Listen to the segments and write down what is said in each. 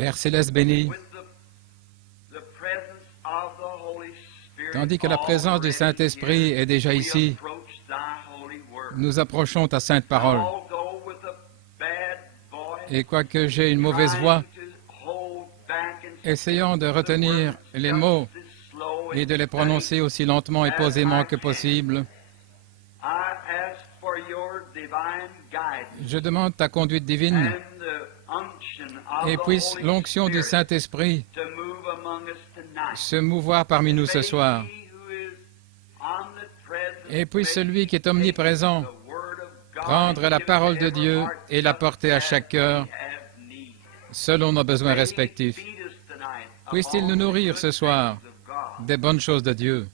Père Céleste béni, tandis que la présence du Saint-Esprit est déjà ici, nous approchons ta sainte parole. Et quoique j'ai une mauvaise voix, essayons de retenir les mots et de les prononcer aussi lentement et posément que possible. Je demande ta conduite divine et puisse l'onction du Saint-Esprit se mouvoir parmi nous ce soir. Et puisse celui qui est omniprésent prendre la parole de Dieu et la porter à chaque cœur selon nos besoins respectifs. Puisse-t-il nous nourrir ce soir des bonnes choses de Dieu.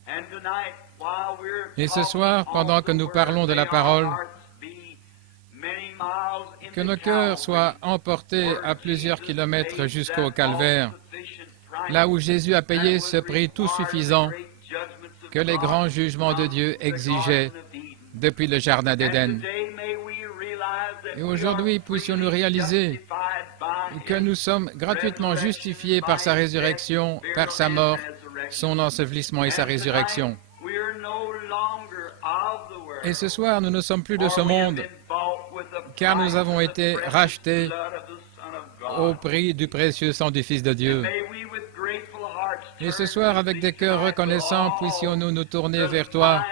Et ce soir, pendant que nous parlons de la parole, que nos cœurs soient emportés à plusieurs kilomètres jusqu'au calvaire, là où Jésus a payé ce prix tout suffisant que les grands jugements de Dieu exigeaient depuis le Jardin d'Éden. Et aujourd'hui, puissions-nous réaliser que nous sommes gratuitement justifiés par sa résurrection, par sa mort, son ensevelissement et sa résurrection. Et ce soir, nous ne sommes plus de ce monde, car nous avons été rachetés au prix du précieux sang du Fils de Dieu. Et ce soir, avec des cœurs reconnaissants, puissions-nous nous tourner vers toi,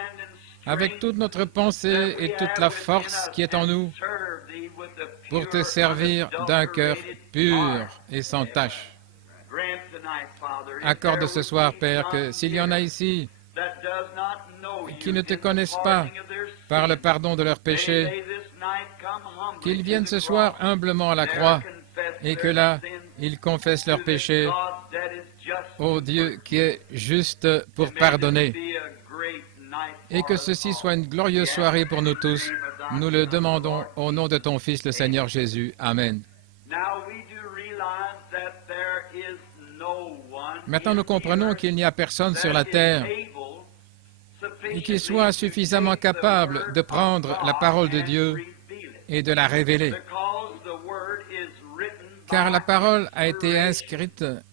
avec toute notre pensée et toute la force qui est en nous, pour te servir d'un cœur pur et sans tache. Accorde ce soir, Père, que s'il y en a ici qui ne te connaissent pas par le pardon de leurs péchés, qu'ils viennent ce soir humblement à la croix et que là, ils confessent leurs péchés au Dieu qui est juste pour pardonner. Et que ceci soit une glorieuse soirée pour nous tous. Nous le demandons au nom de ton Fils, le Seigneur Jésus. Amen. Maintenant, nous comprenons qu'il n'y a personne sur la terre qui soit suffisamment capable de prendre la parole de Dieu et de la révéler. Car la parole a été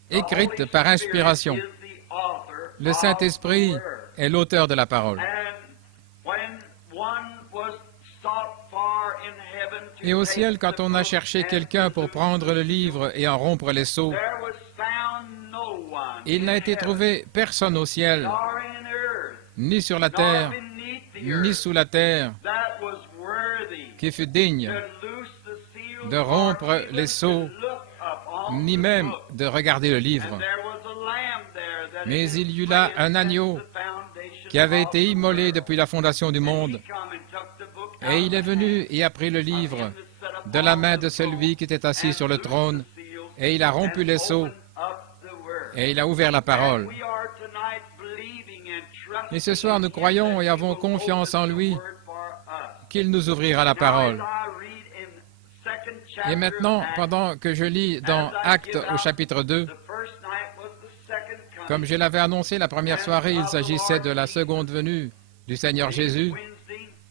écrite par inspiration. Le Saint-Esprit est l'auteur de la parole. Et au ciel, quand on a cherché quelqu'un pour prendre le livre et en rompre les sceaux, il n'a été trouvé personne au ciel, ni sur la terre, ni sous la terre, qui fut digne de rompre les sceaux, ni même de regarder le livre. Mais il y eut là un agneau qui avait été immolé depuis la fondation du monde, et il est venu et a pris le livre de la main de celui qui était assis sur le trône, et il a rompu les sceaux, et il a ouvert la parole. Et ce soir, nous croyons et avons confiance en lui qu'il nous ouvrira la parole. Et maintenant, pendant que je lis dans Actes au chapitre 2, comme je l'avais annoncé la première soirée, il s'agissait de la seconde venue du Seigneur Jésus.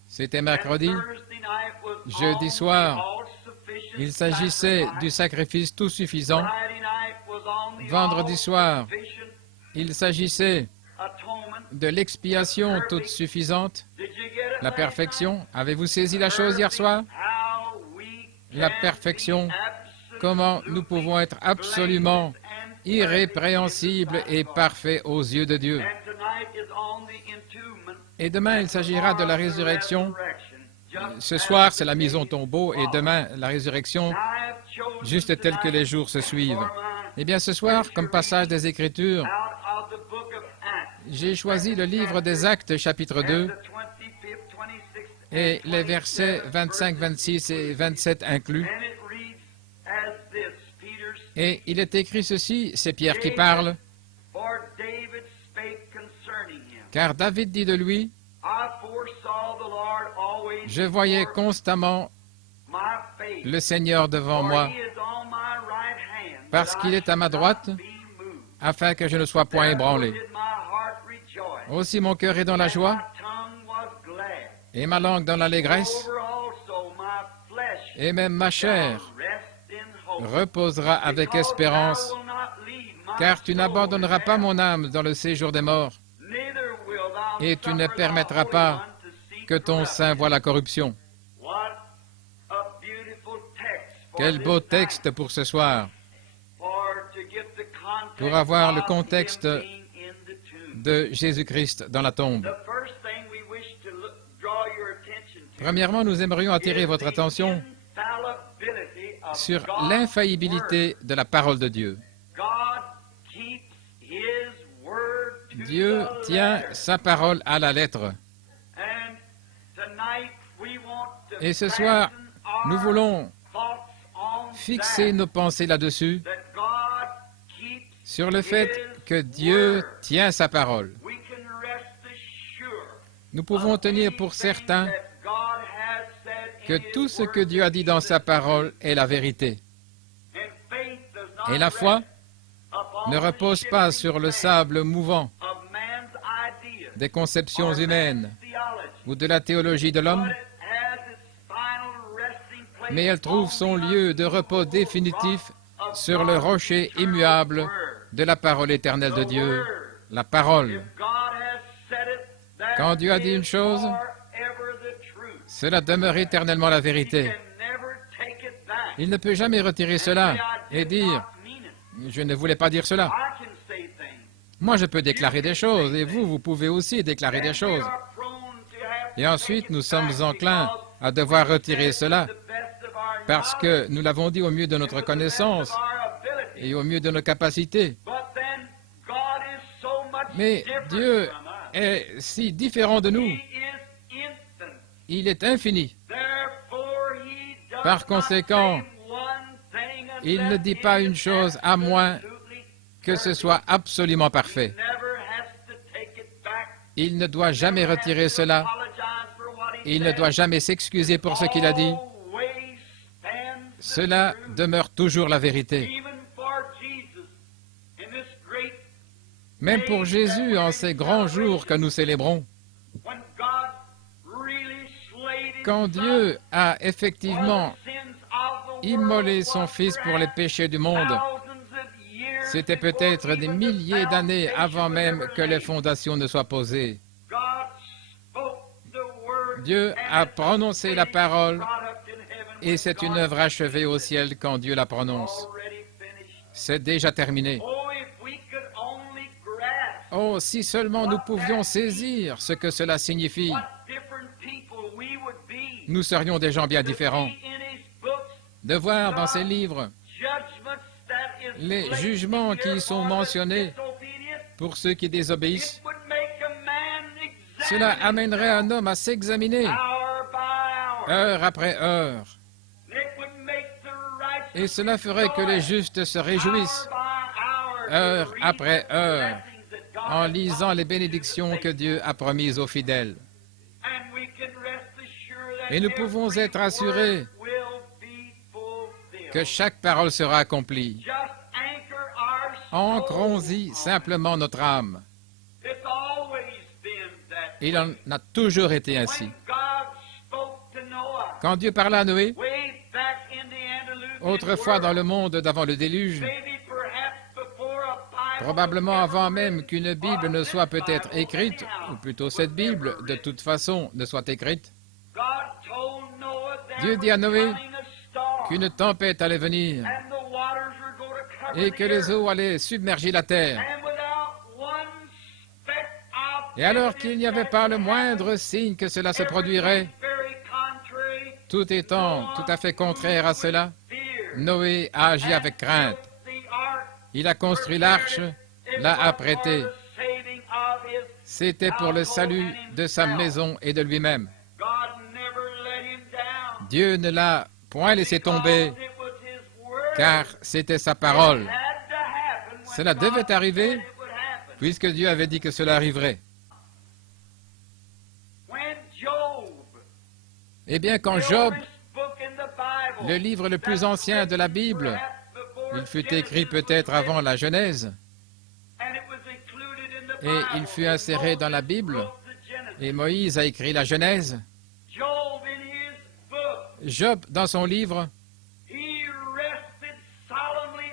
C'était mercredi. Jeudi soir, il s'agissait du sacrifice tout suffisant. Vendredi soir, il s'agissait de l'expiation toute suffisante, la perfection. Avez-vous saisi la chose hier soir? La perfection, comment nous pouvons être absolument irrépréhensibles et parfaits aux yeux de Dieu. Et demain, il s'agira de la résurrection. Ce soir, c'est la mise au tombeau, et demain, la résurrection, juste tel que les jours se suivent. Eh bien, ce soir, comme passage des Écritures, j'ai choisi le livre des Actes, chapitre 2, et les versets 25, 26 et 27 inclus. Et il est écrit ceci, c'est Pierre qui parle, car David dit de lui, « Je voyais constamment le Seigneur devant moi, parce qu'il est à ma droite, afin que je ne sois point ébranlé. Aussi mon cœur est dans la joie, et ma langue dans l'allégresse, et même ma chair reposera avec espérance, car tu n'abandonneras pas mon âme dans le séjour des morts, et tu ne permettras pas que ton sein voie la corruption. Quel beau texte pour ce soir, pour avoir le contexte de Jésus-Christ dans la tombe. Premièrement, nous aimerions attirer votre attention sur l'infaillibilité de la parole de Dieu. Dieu tient sa parole à la lettre. Et ce soir, nous voulons fixer nos pensées là-dessus, sur le fait que Dieu tient sa parole. Nous pouvons tenir pour certain que tout ce que Dieu a dit dans sa parole est la vérité. Et la foi ne repose pas sur le sable mouvant des conceptions humaines ou de la théologie de l'homme, mais elle trouve son lieu de repos définitif sur le rocher immuable de la parole éternelle de Dieu, la parole. Quand Dieu a dit une chose, cela demeure éternellement la vérité. Il ne peut jamais retirer cela et dire « Je ne voulais pas dire cela ». Moi, je peux déclarer des choses, et vous pouvez aussi déclarer des choses. Et ensuite, nous sommes enclins à devoir retirer cela, parce que nous l'avons dit au mieux de notre connaissance et au mieux de nos capacités. Mais Dieu est si différent de nous. Il est infini. Par conséquent, il ne dit pas une chose à moins que ce soit absolument parfait. Il ne doit jamais retirer cela. Il ne doit jamais s'excuser pour ce qu'il a dit. Cela demeure toujours la vérité. Même pour Jésus, en ces grands jours que nous célébrons, quand Dieu a effectivement immolé son Fils pour les péchés du monde, c'était peut-être des milliers d'années avant même que les fondations ne soient posées. Dieu a prononcé la parole et c'est une œuvre achevée au ciel quand Dieu la prononce. C'est déjà terminé. Oh, si seulement nous pouvions saisir ce que cela signifie, nous serions des gens bien différents. De voir dans ces livres les jugements qui y sont mentionnés pour ceux qui désobéissent, cela amènerait un homme à s'examiner heure après heure. Et cela ferait que les justes se réjouissent heure après heure en lisant les bénédictions que Dieu a promises aux fidèles. Et nous pouvons être assurés que chaque parole sera accomplie. Ancrons-y simplement notre âme. Il en a toujours été ainsi. Quand Dieu parla à Noé, autrefois dans le monde d'avant le déluge, probablement avant même qu'une Bible ne soit peut-être écrite, ou plutôt cette Bible, de toute façon, ne soit écrite, Dieu dit à Noé qu'une tempête allait venir et que les eaux allaient submerger la terre. Et alors qu'il n'y avait pas le moindre signe que cela se produirait, tout étant tout à fait contraire à cela, Noé a agi avec crainte. Il a construit l'arche, l'a apprêtée. C'était pour le salut de sa maison et de lui-même. Dieu ne l'a point laissé tomber, car c'était sa parole. Cela devait arriver, puisque Dieu avait dit que cela arriverait. Eh bien, quand Job, le livre le plus ancien de la Bible, il fut écrit peut-être avant la Genèse, et il fut inséré dans la Bible, et Moïse a écrit la Genèse. Job, dans son livre,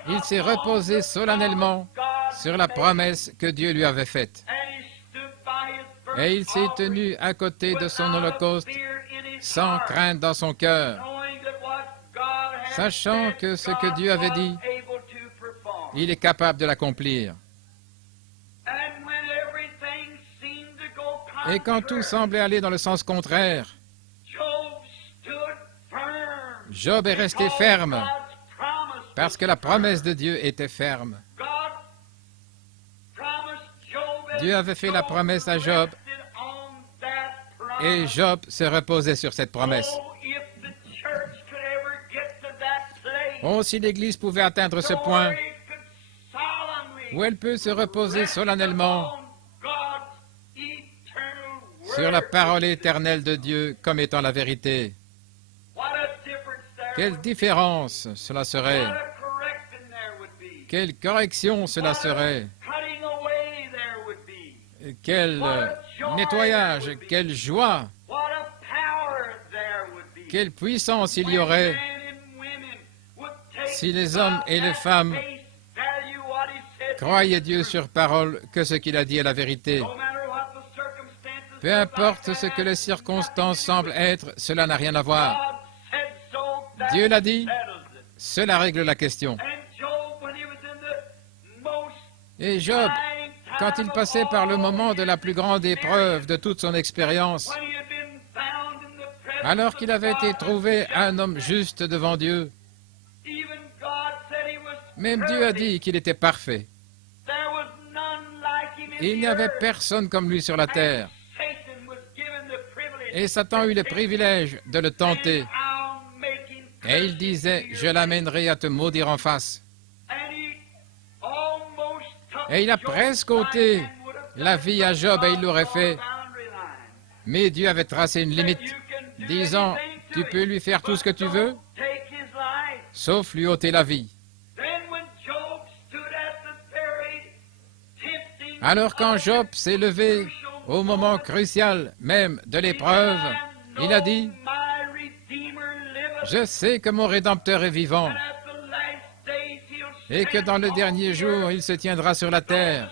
Il s'est reposé solennellement sur la promesse que Dieu lui avait faite. Et il s'est tenu à côté de son holocauste sans crainte dans son cœur, sachant que ce que Dieu avait dit, il est capable de l'accomplir. Et quand tout semblait aller dans le sens contraire, Job est resté ferme, parce que la promesse de Dieu était ferme. Dieu avait fait la promesse à Job, et Job se reposait sur cette promesse. Oh, si l'Église pouvait atteindre ce point, où elle peut se reposer solennellement sur la parole éternelle de Dieu comme étant la vérité. Quelle différence cela serait! Quelle correction cela serait! Quel nettoyage! Quelle joie! Quelle puissance il y aurait si les hommes et les femmes croyaient Dieu sur parole que ce qu'il a dit est la vérité. Peu importe ce que les circonstances semblent être, cela n'a rien à voir. Dieu l'a dit, cela règle la question. Et Job, quand il passait par le moment de la plus grande épreuve de toute son expérience, alors qu'il avait été trouvé un homme juste devant Dieu, même Dieu a dit qu'il était parfait. Il n'y avait personne comme lui sur la terre. Et Satan eut le privilège de le tenter. Et il disait, je l'amènerai à te maudire en face. Et il a presque ôté la vie à Job et il l'aurait fait. Mais Dieu avait tracé une limite, disant, tu peux lui faire tout ce que tu veux, sauf lui ôter la vie. Alors quand Job s'est levé au moment crucial même de l'épreuve, il a dit, je sais que mon Rédempteur est vivant et que dans le dernier jour, il se tiendra sur la terre.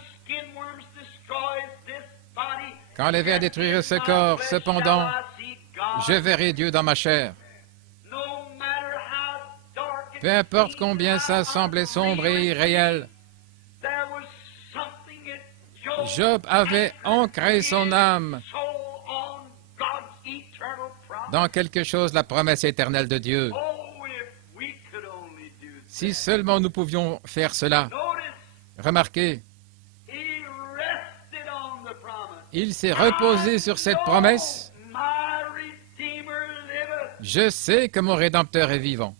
Quand les vers détruiront ce corps, cependant, je verrai Dieu dans ma chair. Peu importe combien ça semblait sombre et irréel, Job avait ancré son âme dans quelque chose, la promesse éternelle de Dieu. Si seulement nous pouvions faire cela. Remarquez, il s'est reposé sur cette promesse. Je sais que mon Rédempteur est vivant.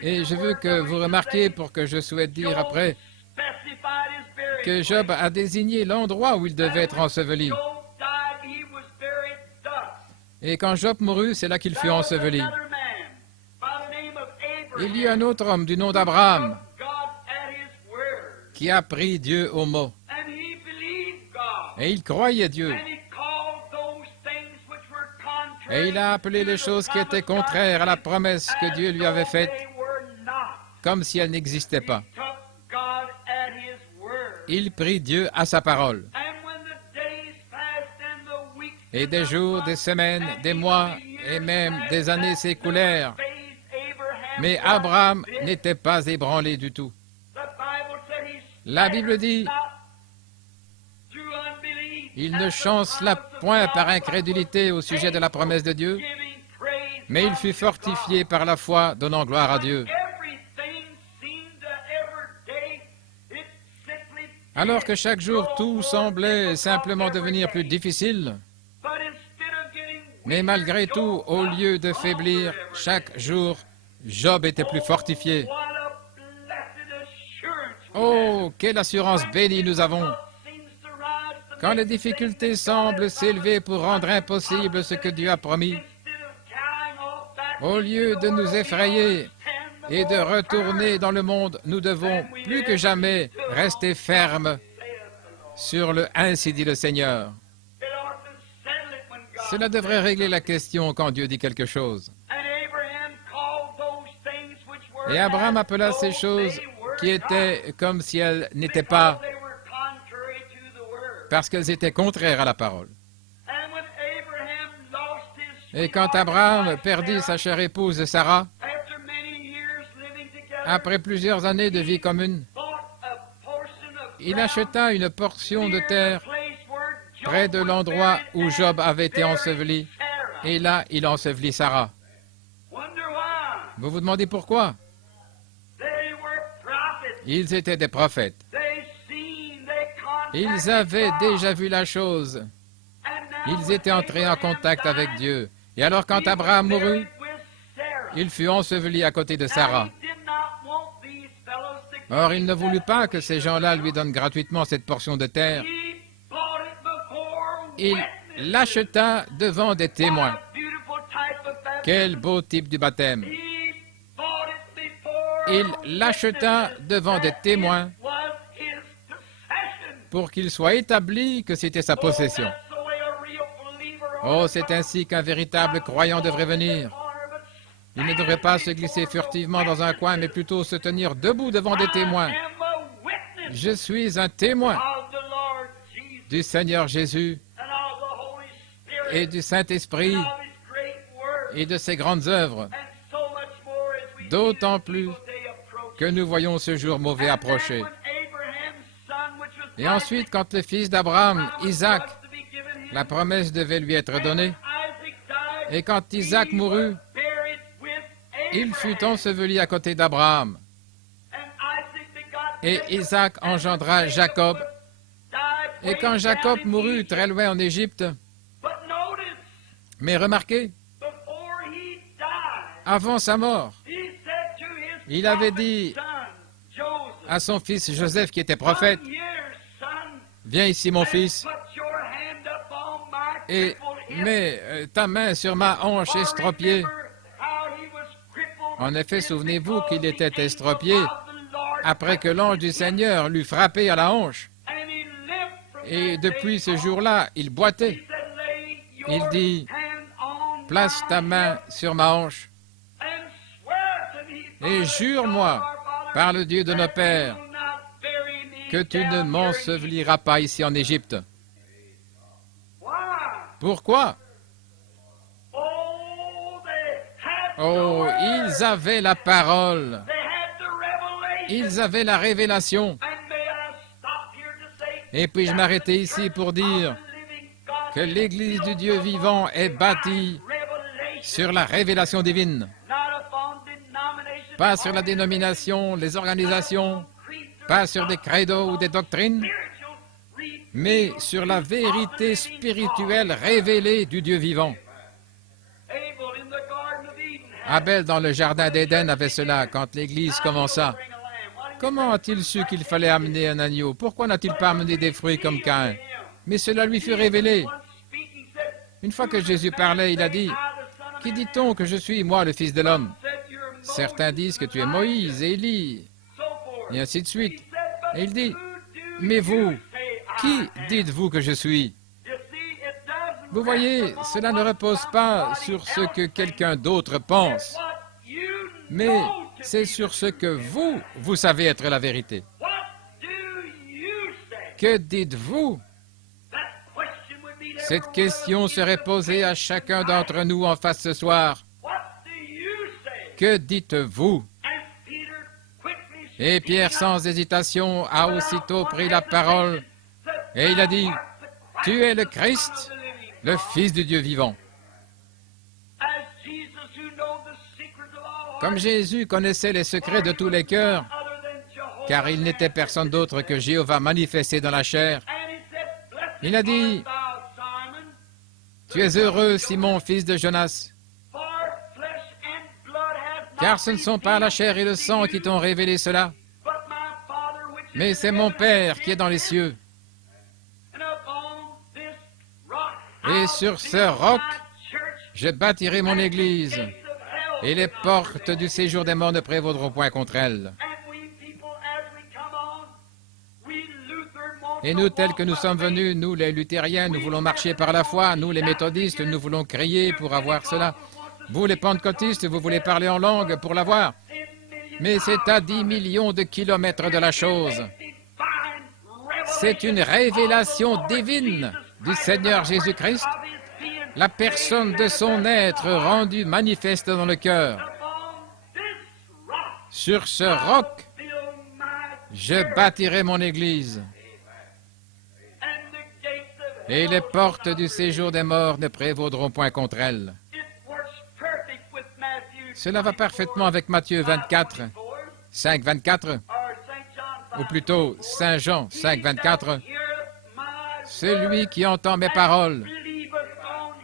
Et je veux que vous remarquiez, pour que je souhaite dire après, que Job a désigné l'endroit où il devait être enseveli. Et quand Job mourut, c'est là qu'il fut enseveli. Il y eut un autre homme du nom d'Abraham qui a pris Dieu au mot. Et il croyait Dieu. Et il a appelé les choses qui étaient contraires à la promesse que Dieu lui avait faite, comme si elles n'existaient pas. Il prit Dieu à sa parole. Et des jours, des semaines, des mois et même des années s'écoulèrent. Mais Abraham n'était pas ébranlé du tout. La Bible dit, il ne chancela point par incrédulité au sujet de la promesse de Dieu, mais il fut fortifié par la foi, donnant gloire à Dieu. Alors que chaque jour tout semblait simplement devenir plus difficile, mais malgré tout, au lieu de faiblir, chaque jour, Job était plus fortifié. Oh, quelle assurance bénie nous avons! Quand les difficultés semblent s'élever pour rendre impossible ce que Dieu a promis, au lieu de nous effrayer et de retourner dans le monde, nous devons plus que jamais rester fermes sur le « Ainsi dit le Seigneur ». Cela devrait régler la question quand Dieu dit quelque chose. Et Abraham appela ces choses qui étaient comme si elles n'étaient pas, parce qu'elles étaient contraires à la parole. Et quand Abraham perdit sa chère épouse Sarah, après plusieurs années de vie commune, il acheta une portion de terre près de l'endroit où Job avait été enseveli, et là, il ensevelit Sarah. Vous vous demandez pourquoi? Ils étaient des prophètes. Ils avaient déjà vu la chose. Ils étaient entrés en contact avec Dieu. Et alors, quand Abraham mourut, il fut enseveli à côté de Sarah. Or, il ne voulut pas que ces gens-là lui donnent gratuitement cette portion de terre. Il l'acheta devant des témoins. Quel beau type du baptême! Il l'acheta devant des témoins pour qu'il soit établi que c'était sa possession. Oh, c'est ainsi qu'un véritable croyant devrait venir. Il ne devrait pas se glisser furtivement dans un coin, mais plutôt se tenir debout devant des témoins. Je suis un témoin du Seigneur Jésus et du Saint-Esprit et de ses grandes œuvres, d'autant plus que nous voyons ce jour mauvais approcher. Et ensuite, quand le fils d'Abraham, Isaac, la promesse devait lui être donnée, et quand Isaac mourut, il fut enseveli à côté d'Abraham. Et Isaac engendra Jacob. Et quand Jacob mourut très loin en Égypte, mais remarquez, avant sa mort, il avait dit à son fils Joseph, qui était prophète, « Viens ici, mon fils, et mets ta main sur ma hanche estropiée. » En effet, souvenez-vous qu'il était estropié après que l'ange du Seigneur l'eut frappé à la hanche. Et depuis ce jour-là, il boitait. Il dit, « Place ta main sur ma hanche et jure-moi, par le Dieu de nos pères, que tu ne m'enseveliras pas ici en Égypte. » Pourquoi? Oh, ils avaient la parole. Ils avaient la révélation. Et puis-je m'arrêter ici pour dire que l'Église du Dieu vivant est bâtie sur la révélation divine. Pas sur la dénomination, les organisations, pas sur des credos ou des doctrines, mais sur la vérité spirituelle révélée du Dieu vivant. Abel, dans le jardin d'Éden, avait cela quand l'Église commença. Comment a-t-il su qu'il fallait amener un agneau? Pourquoi n'a-t-il pas amené des fruits comme Caïn? Mais cela lui fut révélé. Une fois que Jésus parlait, il a dit, « Qui dit-on que je suis, moi, le Fils de l'homme? » Certains disent que tu es Moïse, Élie, et ainsi de suite. Et il dit, « Mais vous, qui dites-vous que je suis? » Vous voyez, cela ne repose pas sur ce que quelqu'un d'autre pense, mais c'est sur ce que vous savez être la vérité. Que dites-vous? Cette question serait posée à chacun d'entre nous en face ce soir. Que dites-vous? Et Pierre, sans hésitation, a aussitôt pris la parole et il a dit, « Tu es le Christ, le Fils du Dieu vivant. » Comme Jésus connaissait les secrets de tous les cœurs, car il n'était personne d'autre que Jéhovah manifesté dans la chair, il a dit, « Tu es heureux, Simon, fils de Jonas, car ce ne sont pas la chair et le sang qui t'ont révélé cela, mais c'est mon Père qui est dans les cieux. Et sur ce roc, je bâtirai mon Église, et les portes du séjour des morts ne prévaudront point contre elle. » Et nous, tels que nous sommes venus, nous les luthériens, nous voulons marcher par la foi, nous les méthodistes, nous voulons crier pour avoir cela. Vous les pentecôtistes, vous voulez parler en langue pour l'avoir. mais c'est à 10 millions de kilomètres de la chose. C'est une révélation divine du Seigneur Jésus-Christ, la personne de son être rendue manifeste dans le cœur. Sur ce roc, je bâtirai mon Église, et les portes du séjour des morts ne prévaudront point contre elle. Cela va parfaitement avec Matthieu 24, 5, 24, ou plutôt Saint Jean 5, 24. Celui qui entend mes paroles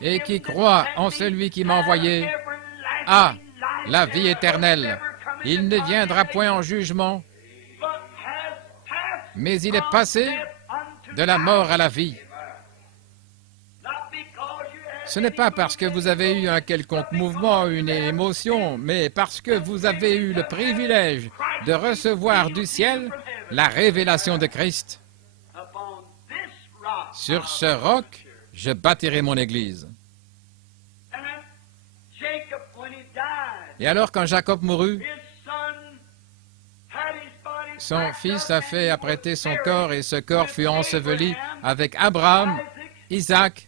et qui croit en celui qui m'a envoyé a la vie éternelle. Il ne viendra point en jugement, mais il est passé de la mort à la vie. Ce n'est pas parce que vous avez eu un quelconque mouvement, une émotion, mais parce que vous avez eu le privilège de recevoir du ciel la révélation de Christ. Sur ce roc, je bâtirai mon Église. Et alors, quand Jacob mourut, son fils a fait apprêter son corps, et ce corps fut enseveli avec Abraham, Isaac,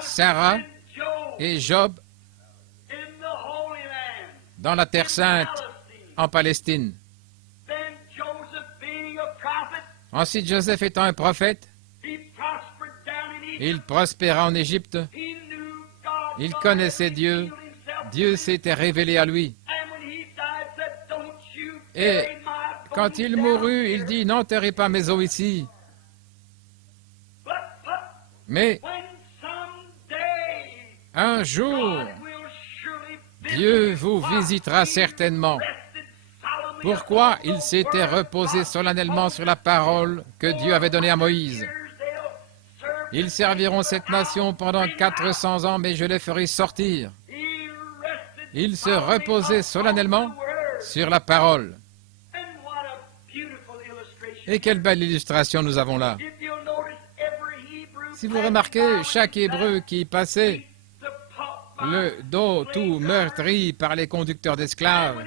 Sarah et Job dans la Terre Sainte, en Palestine. Ensuite, Joseph étant un prophète, il prospéra en Égypte. Il connaissait Dieu. Dieu s'était révélé à lui. Et quand il mourut, il dit, n'enterrez pas mes os ici. Mais un jour, Dieu vous visitera certainement. Pourquoi il s'était reposé solennellement sur la parole que Dieu avait donnée à Moïse. Ils serviront cette nation pendant 400 ans, mais je les ferai sortir. Il se reposait solennellement sur la parole. Et quelle belle illustration nous avons là. Si vous remarquez, chaque Hébreu qui passait, le dos tout meurtri par les conducteurs d'esclaves,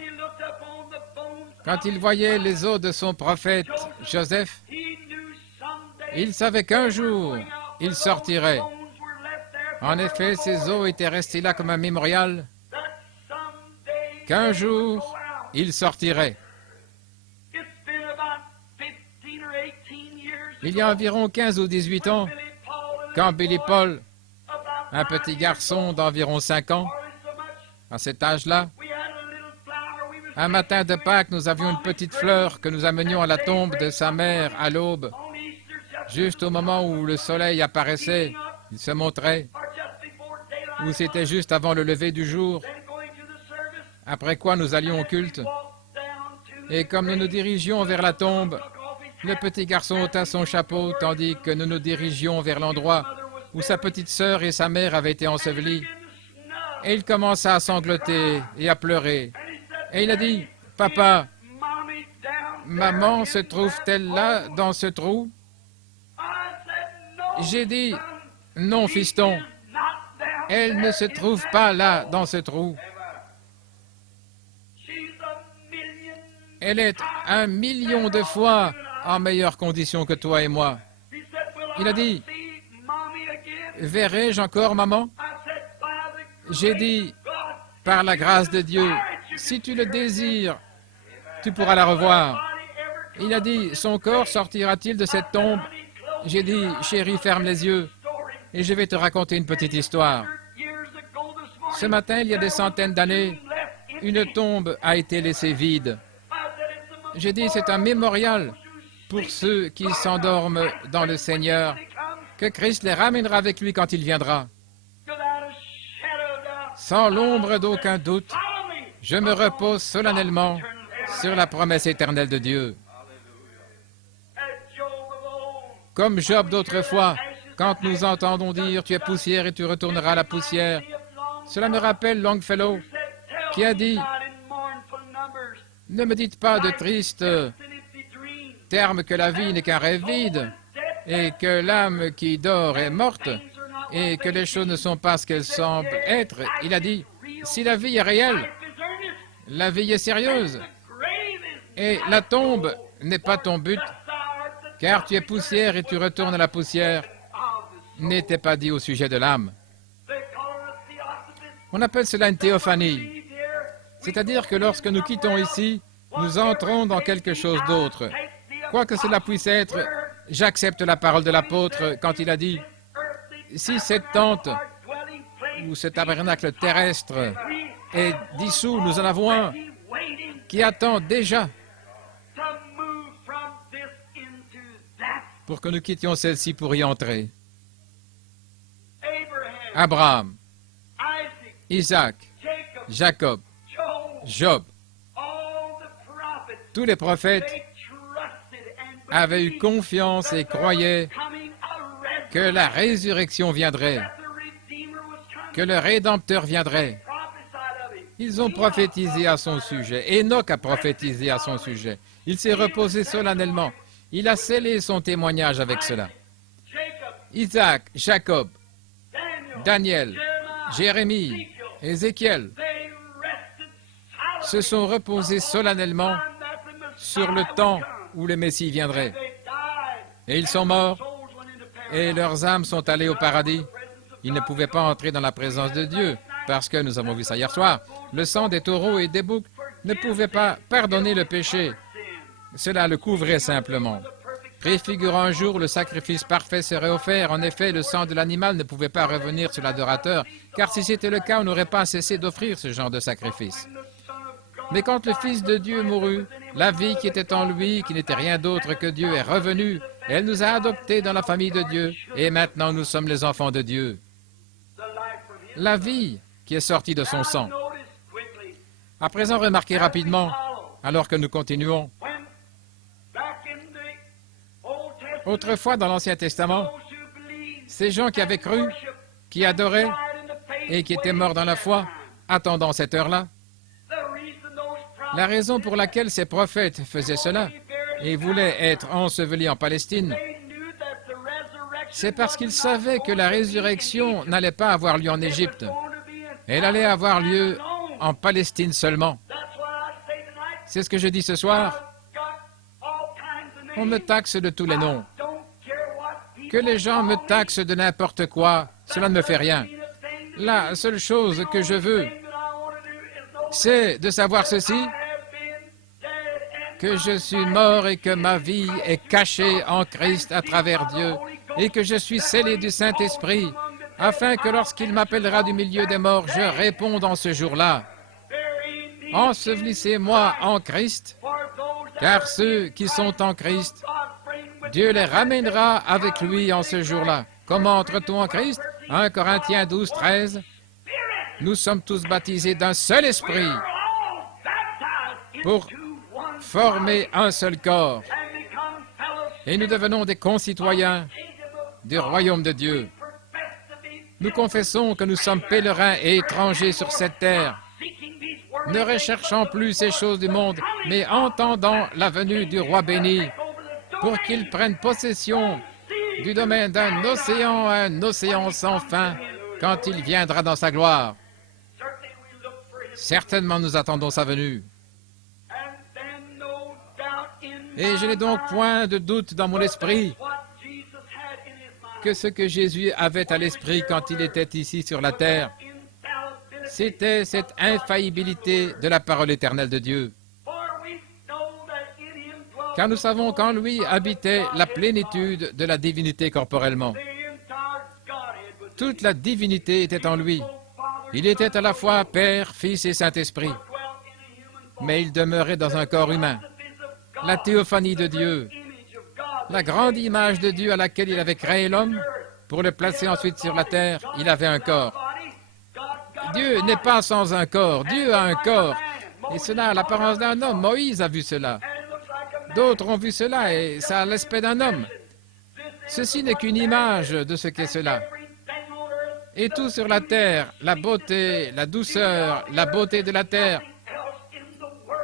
quand il voyait les os de son prophète Joseph, il savait qu'un jour, il sortirait. En effet, ces os étaient restés là comme un mémorial, qu'un jour, il sortirait. Il y a environ 15 ou 18 ans, quand Billy Paul, un petit garçon d'environ 5 ans, à cet âge-là, un matin de Pâques, nous avions une petite fleur que nous amenions à la tombe de sa mère à l'aube. Juste au moment où le soleil apparaissait, il se montrait, ou c'était juste avant le lever du jour, après quoi nous allions au culte. Et comme nous nous dirigions vers la tombe, le petit garçon ôta son chapeau, tandis que nous nous dirigions vers l'endroit où sa petite sœur et sa mère avaient été ensevelies. Et il commença à sangloter et à pleurer. Et il a dit, « Papa, maman se trouve-t-elle là, dans ce trou? » J'ai dit, « Non, fiston, elle ne se trouve pas là, dans ce trou. Elle est 1 million de fois en meilleure condition que toi et moi. » Il a dit, « Verrai-je encore maman? » J'ai dit, « Par la grâce de Dieu, si tu le désires, tu pourras la revoir. » Il a dit, « Son corps sortira-t-il de cette tombe? » J'ai dit, « Chérie, ferme les yeux, et je vais te raconter une petite histoire. » Ce matin, il y a des centaines d'années, une tombe a été laissée vide. J'ai dit, c'est un mémorial pour ceux qui s'endorment dans le Seigneur, que Christ les ramènera avec lui quand il viendra. Sans l'ombre d'aucun doute, je me repose solennellement sur la promesse éternelle de Dieu. Comme Job d'autrefois, quand nous entendons dire « Tu es poussière et tu retourneras à la poussière », cela me rappelle Longfellow qui a dit « Ne me dites pas de tristes termes que la vie n'est qu'un rêve vide et que l'âme qui dort est morte et que les choses ne sont pas ce qu'elles semblent être. » Il a dit « Si la vie est réelle, la vie est sérieuse Et la tombe n'est pas ton but, car tu es poussière et tu retournes à la poussière, n'était pas dit au sujet de l'âme. On appelle cela une théophanie, c'est-à-dire que lorsque nous quittons ici, nous entrons dans quelque chose d'autre. Quoi que cela puisse être, j'accepte la parole de l'apôtre quand il a dit « Si cette tente ou ce tabernacle terrestre est dissous, nous en avons un qui attend déjà pour que nous quittions celle-ci pour y entrer. » Abraham, Isaac, Jacob, Job, tous les prophètes avaient eu confiance et croyaient que la résurrection viendrait, que le Rédempteur viendrait. Ils ont prophétisé à son sujet. Enoch a prophétisé à son sujet. Il s'est reposé solennellement. Il a scellé son témoignage avec cela. Isaac, Jacob, Daniel, Jérémie, Ézéchiel se sont reposés solennellement sur le temps où le Messie viendrait. Et ils sont morts, et leurs âmes sont allées au paradis. Ils ne pouvaient pas entrer dans la présence de Dieu, parce que, nous avons vu ça hier soir, le sang des taureaux et des boucs ne pouvait pas pardonner le péché. Cela le couvrait simplement. Préfigurant un jour, le sacrifice parfait serait offert. En effet, le sang de l'animal ne pouvait pas revenir sur l'adorateur, car si c'était le cas, on n'aurait pas cessé d'offrir ce genre de sacrifice. Mais quand le Fils de Dieu mourut, la vie qui était en lui, qui n'était rien d'autre que Dieu, est revenue. Elle nous a adoptés dans la famille de Dieu, et maintenant nous sommes les enfants de Dieu. La vie qui est sortie de son sang. À présent, remarquez rapidement, alors que nous continuons. Autrefois, dans l'Ancien Testament, ces gens qui avaient cru, qui adoraient et qui étaient morts dans la foi, attendant cette heure-là, la raison pour laquelle ces prophètes faisaient cela et voulaient être ensevelis en Palestine, c'est parce qu'ils savaient que la résurrection n'allait pas avoir lieu en Égypte. Elle allait avoir lieu en Palestine seulement. C'est ce que je dis ce soir. On me taxe de tous les noms. Que les gens me taxent de n'importe quoi, cela ne me fait rien. La seule chose que je veux, c'est de savoir ceci, que je suis mort et que ma vie est cachée en Christ à travers Dieu, et que je suis scellé du Saint-Esprit, afin que lorsqu'il m'appellera du milieu des morts, je réponde en ce jour-là. Ensevelissez-moi en Christ, car ceux qui sont en Christ, Dieu les ramènera avec lui en ce jour-là. Comment entre-t-on en Christ? 1 Corinthiens 12, 13. Nous sommes tous baptisés d'un seul esprit pour former un seul corps. Et nous devenons des concitoyens du royaume de Dieu. Nous confessons que nous sommes pèlerins et étrangers sur cette terre, ne recherchant plus ces choses du monde, mais entendant la venue du roi béni, pour qu'il prenne possession du domaine d'un océan à un océan sans fin, quand il viendra dans sa gloire. Certainement nous attendons sa venue. Et je n'ai donc point de doute dans mon esprit que ce que Jésus avait à l'esprit quand il était ici sur la terre, c'était cette infaillibilité de la parole éternelle de Dieu. Car nous savons qu'en lui habitait la plénitude de la divinité corporellement. Toute la divinité était en lui. Il était à la fois Père, Fils et Saint-Esprit. Mais il demeurait dans un corps humain. La théophanie de Dieu, la grande image de Dieu à laquelle il avait créé l'homme, pour le placer ensuite sur la terre, il avait un corps. Dieu n'est pas sans un corps. Dieu a un corps. Et cela a l'apparence d'un homme. Moïse a vu cela. D'autres ont vu cela et ça a l'aspect d'un homme. Ceci n'est qu'une image de ce qu'est cela. Et tout sur la terre, la beauté, la douceur, la beauté de la terre,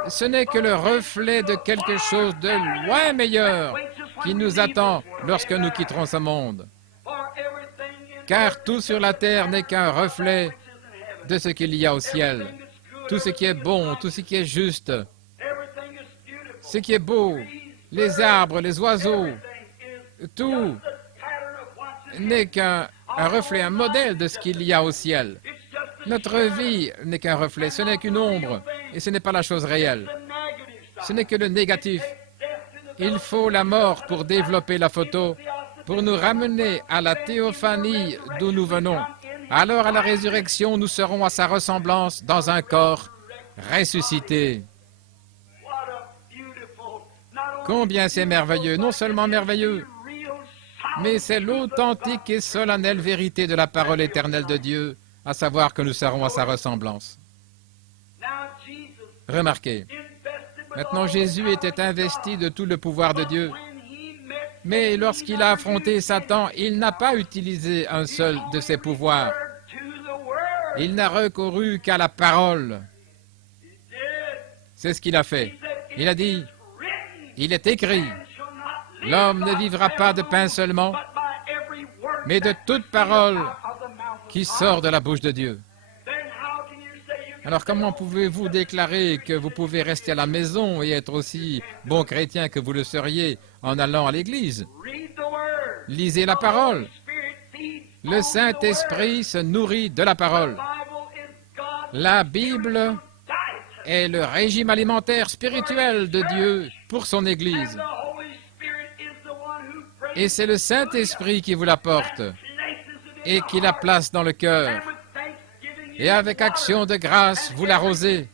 ce n'est que le reflet de quelque chose de loin meilleur qui nous attend lorsque nous quitterons ce monde. Car tout sur la terre n'est qu'un reflet de ce qu'il y a au ciel. Tout ce qui est bon, tout ce qui est juste, ce qui est beau, les arbres, les oiseaux, tout n'est qu'un reflet, un modèle de ce qu'il y a au ciel. Notre vie n'est qu'un reflet, ce n'est qu'une ombre, et ce n'est pas la chose réelle. Ce n'est que le négatif. Il faut la mort pour développer la photo, pour nous ramener à la théophanie d'où nous venons. Alors à la résurrection, nous serons à sa ressemblance dans un corps ressuscité. Combien c'est merveilleux, non seulement merveilleux, mais c'est l'authentique et solennelle vérité de la parole éternelle de Dieu, à savoir que nous serons à sa ressemblance. Remarquez, maintenant Jésus était investi de tout le pouvoir de Dieu, mais lorsqu'il a affronté Satan, il n'a pas utilisé un seul de ses pouvoirs. Il n'a recouru qu'à la parole. C'est ce qu'il a fait. Il a dit, il est écrit, l'homme ne vivra pas de pain seulement, mais de toute parole qui sort de la bouche de Dieu. Alors comment pouvez-vous déclarer que vous pouvez rester à la maison et être aussi bon chrétien que vous le seriez en allant à l'église? Lisez la parole. Le Saint-Esprit se nourrit de la parole. La Bible est le régime alimentaire spirituel de Dieu pour son Église. Et c'est le Saint-Esprit qui vous l'apporte et qui la place dans le cœur. Et avec action de grâce, vous l'arrosez.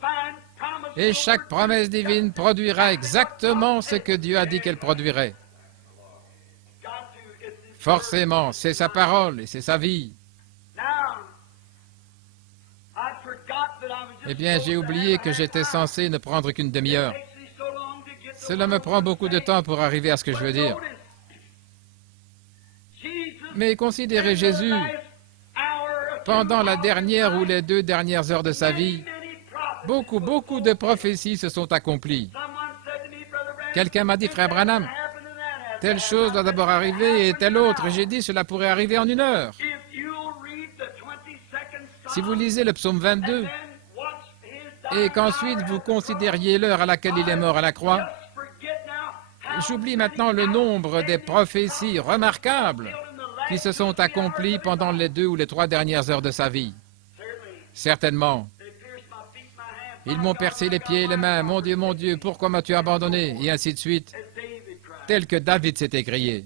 Et chaque promesse divine produira exactement ce que Dieu a dit qu'elle produirait. Forcément, c'est sa parole et c'est sa vie. Eh bien, j'ai oublié que j'étais censé ne prendre qu'une demi-heure. Cela me prend beaucoup de temps pour arriver à ce que je veux dire. Mais considérez Jésus, pendant la dernière ou les 2 dernières heures de sa vie, beaucoup de prophéties se sont accomplies. Quelqu'un m'a dit, frère Branham, telle chose doit d'abord arriver et telle autre. J'ai dit, cela pourrait arriver en 1 heure. Si vous lisez le psaume 22, et qu'ensuite vous considériez l'heure à laquelle il est mort à la croix, j'oublie maintenant le nombre des prophéties remarquables qui se sont accomplies pendant les 2 ou les 3 dernières heures de sa vie. Certainement. Ils m'ont percé les pieds et les mains. Mon Dieu, pourquoi m'as-tu abandonné? Et ainsi de suite, tel que David s'est écrié.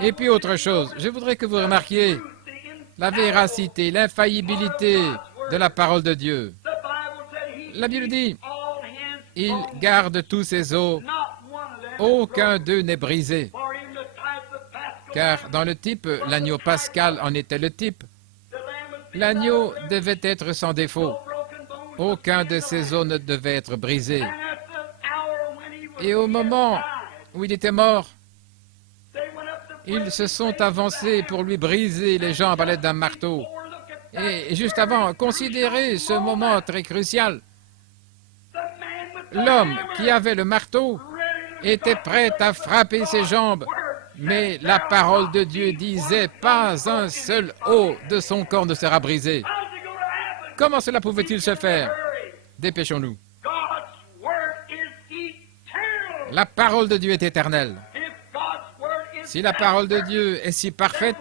Et puis autre chose, je voudrais que vous remarquiez la véracité, l'infaillibilité de la parole de Dieu. La Bible dit, il garde tous ses os, aucun d'eux n'est brisé. Car dans le type, l'agneau pascal en était le type. L'agneau devait être sans défaut. Aucun de ses os ne devait être brisé. Et au moment où il était mort, ils se sont avancés pour lui briser les jambes à l'aide d'un marteau. Et juste avant, considérez ce moment très crucial. L'homme qui avait le marteau était prêt à frapper ses jambes, mais la parole de Dieu disait, pas un seul os de son corps ne sera brisé. Comment cela pouvait-il se faire? Dépêchons-nous. La parole de Dieu est éternelle. Si la parole de Dieu est si parfaite,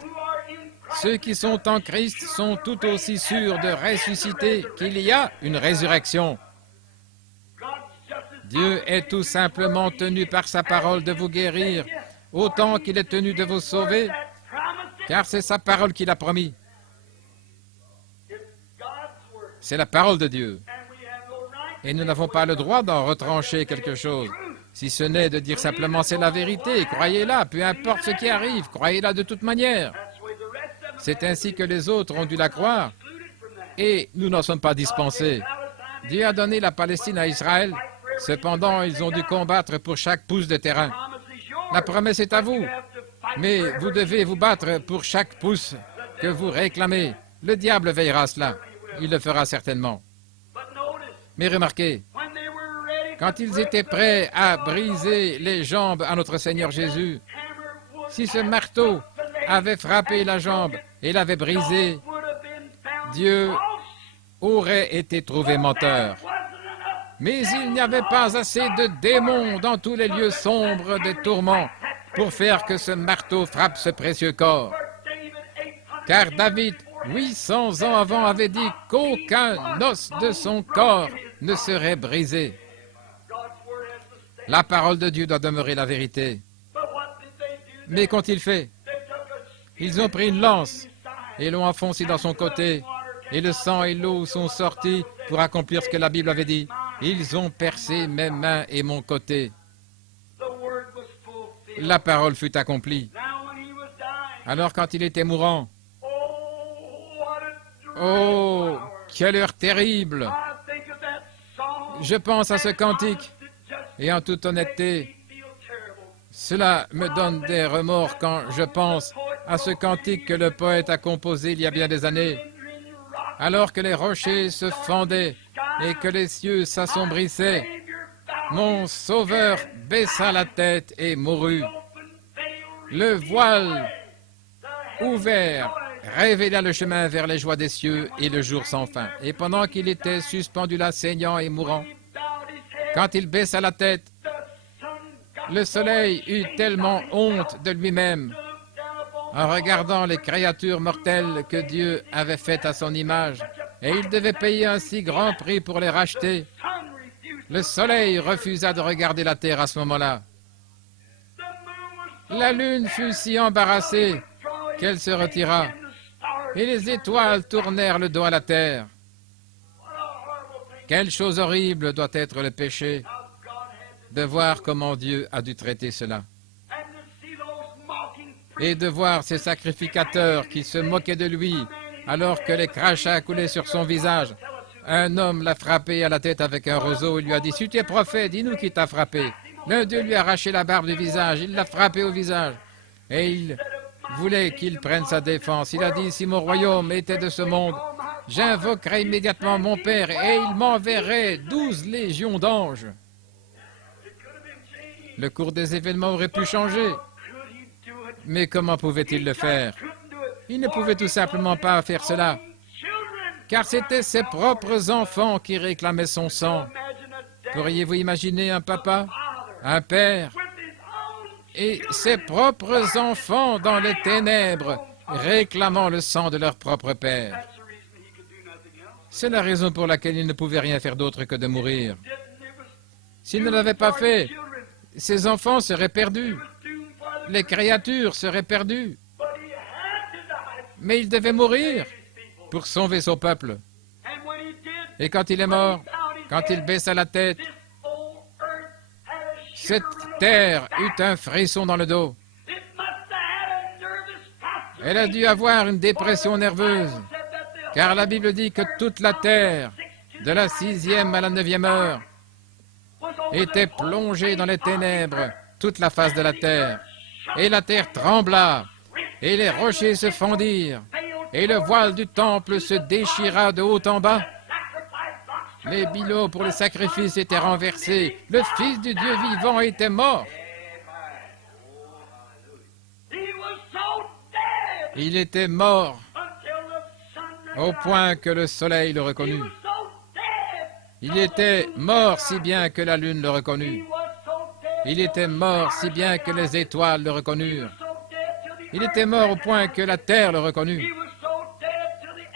ceux qui sont en Christ sont tout aussi sûrs de ressusciter qu'il y a une résurrection. Dieu est tout simplement tenu par sa parole de vous guérir, autant qu'il est tenu de vous sauver, car c'est sa parole qu'il a promis. C'est la parole de Dieu. Et nous n'avons pas le droit d'en retrancher quelque chose, si ce n'est de dire simplement c'est la vérité, croyez-la, peu importe ce qui arrive, croyez-la de toute manière. C'est ainsi que les autres ont dû la croire, et nous n'en sommes pas dispensés. Dieu a donné la Palestine à Israël, cependant ils ont dû combattre pour chaque pouce de terrain. La promesse est à vous, mais vous devez vous battre pour chaque pouce que vous réclamez. Le diable veillera à cela, il le fera certainement. Mais remarquez, quand ils étaient prêts à briser les jambes à notre Seigneur Jésus, si ce marteau avait frappé la jambe et l'avait brisée, Dieu aurait été trouvé menteur. Mais il n'y avait pas assez de démons dans tous les lieux sombres des tourments pour faire que ce marteau frappe ce précieux corps. Car David, 800 ans avant, avait dit qu'aucun os de son corps ne serait brisé. La parole de Dieu doit demeurer la vérité. Mais qu'ont-ils fait? Ils ont pris une lance et l'ont enfoncée dans son côté, et le sang et l'eau sont sortis pour accomplir ce que la Bible avait dit. Ils ont percé mes mains et mon côté. La parole fut accomplie. Alors quand il était mourant, oh, quelle heure terrible! Je pense à ce cantique, et en toute honnêteté, cela me donne des remords quand je pense à ce cantique que le poète a composé il y a bien des années, alors que les rochers se fendaient et que les cieux s'assombrissaient. Mon Sauveur baissa la tête et mourut. Le voile ouvert révéla le chemin vers les joies des cieux et le jour sans fin. Et pendant qu'il était suspendu là, saignant et mourant, quand il baissa la tête, le soleil eut tellement honte de lui-même en regardant les créatures mortelles que Dieu avait faites à son image, et il devait payer un si grand prix pour les racheter. Le soleil refusa de regarder la terre à ce moment-là. La lune fut si embarrassée qu'elle se retira, et les étoiles tournèrent le dos à la terre. Quelle chose horrible doit être le péché, de voir comment Dieu a dû traiter cela. Et de voir ces sacrificateurs qui se moquaient de lui alors que les crachats coulaient sur son visage. Un homme l'a frappé à la tête avec un roseau et lui a dit « Si tu es prophète, dis-nous qui t'a frappé. » L'un d'eux lui a arraché la barbe du visage, il l'a frappé au visage. Et il voulait qu'il prenne sa défense. Il a dit « Si mon royaume était de ce monde, j'invoquerais immédiatement mon Père et il m'enverrait 12 légions d'anges. » Le cours des événements aurait pu changer. Mais comment pouvait-il le faire? Il ne pouvait tout simplement pas faire cela, car c'étaient ses propres enfants qui réclamaient son sang. Pourriez-vous imaginer un papa, un père, et ses propres enfants dans les ténèbres, réclamant le sang de leur propre père? C'est la raison pour laquelle il ne pouvait rien faire d'autre que de mourir. S'il ne l'avait pas fait, ses enfants seraient perdus. Les créatures seraient perdues. Mais il devait mourir pour sauver son peuple. Et quand il est mort, quand il baissa la tête, cette terre eut un frisson dans le dos. Elle a dû avoir une dépression nerveuse, car la Bible dit que toute la terre, de la 6e à la 9e heure, était plongée dans les ténèbres, toute la face de la terre. Et la terre trembla, et les rochers se fendirent, et le voile du temple se déchira de haut en bas. Les bilots pour le sacrifice étaient renversés. Le Fils du Dieu vivant était mort. Il était mort au point que le soleil le reconnut. Il était mort si bien que la lune le reconnut. Il était mort si bien que les étoiles le reconnurent. Il était mort au point que la terre le reconnut.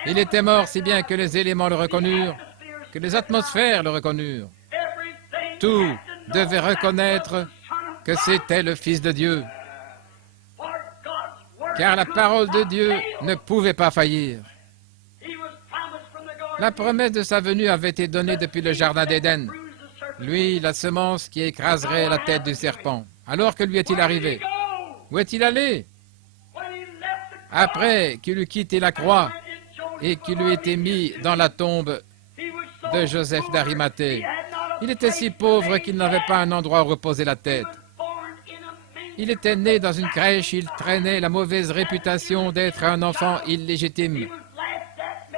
Il était mort si bien que les éléments le reconnurent, que les atmosphères le reconnurent. Tout devait reconnaître que c'était le Fils de Dieu, car la parole de Dieu ne pouvait pas faillir. La promesse de sa venue avait été donnée depuis le Jardin d'Éden. Lui, la semence qui écraserait la tête du serpent. Alors que lui est-il arrivé? Où est-il allé? Après qu'il eut quitté la croix et qu'il eut été mis dans la tombe de Joseph d'Arimathée, il était si pauvre qu'il n'avait pas un endroit où reposer la tête. Il était né dans une crèche, il traînait la mauvaise réputation d'être un enfant illégitime.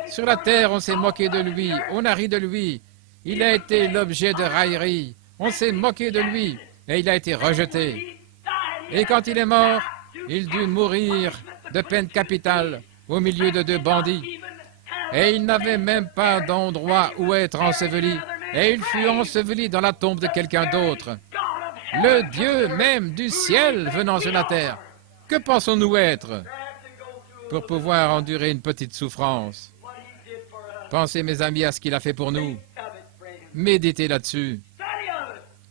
Sur la terre, on s'est moqué de lui, on a ri de lui. Il a été l'objet de railleries. On s'est moqué de lui et il a été rejeté. Et quand il est mort, il dut mourir de peine capitale au milieu de 2 bandits. Et il n'avait même pas d'endroit où être enseveli. et il fut enseveli dans la tombe de quelqu'un d'autre. Le Dieu même du ciel venant sur la terre. Que pensons-nous être pour pouvoir endurer une petite souffrance? Pensez, mes amis, à ce qu'il a fait pour nous. Méditez là-dessus.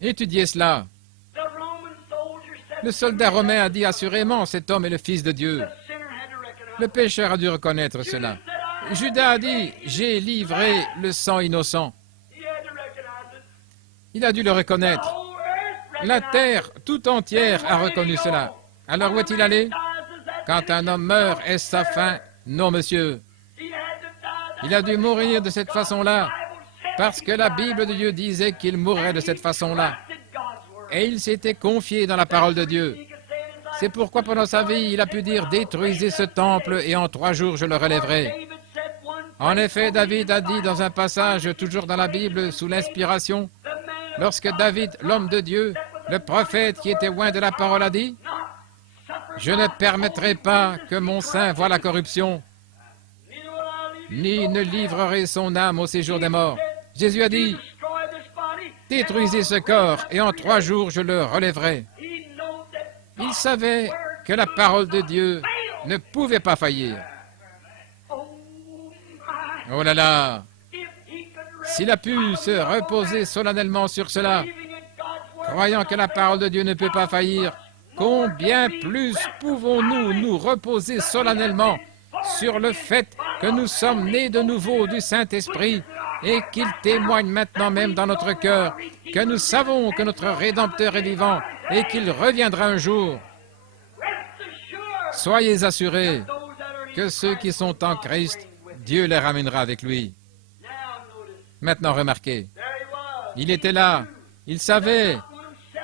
Étudiez cela. Le soldat romain a dit assurément, cet homme est le Fils de Dieu. Le pécheur a dû reconnaître cela. Judas a dit, j'ai livré le sang innocent. Il a dû le reconnaître. La terre tout entière a reconnu cela. Alors où est-il allé? Quand un homme meurt, est-ce sa fin? Non, monsieur. Il a dû mourir de cette façon-là, parce que la Bible de Dieu disait qu'il mourrait de cette façon-là. Et il s'était confié dans la parole de Dieu. C'est pourquoi pendant sa vie, il a pu dire, détruisez ce temple et en 3 jours je le relèverai. En effet, David a dit dans un passage, toujours dans la Bible, sous l'inspiration, lorsque David, l'homme de Dieu, le prophète qui était loin de la parole, a dit, je ne permettrai pas que mon sein voie la corruption, ni ne livrerai son âme au séjour des morts. Jésus a dit, détruisez ce corps et en 3 jours je le relèverai. Il savait que la parole de Dieu ne pouvait pas faillir. Oh là là! S'il a pu se reposer solennellement sur cela, croyant que la parole de Dieu ne peut pas faillir, combien plus pouvons-nous nous reposer solennellement sur le fait que nous sommes nés de nouveau du Saint-Esprit et qu'il témoigne maintenant même dans notre cœur que nous savons que notre Rédempteur est vivant et qu'il reviendra un jour. Soyez assurés que ceux qui sont en Christ, Dieu les ramènera avec lui. Maintenant, remarquez, il était là, il savait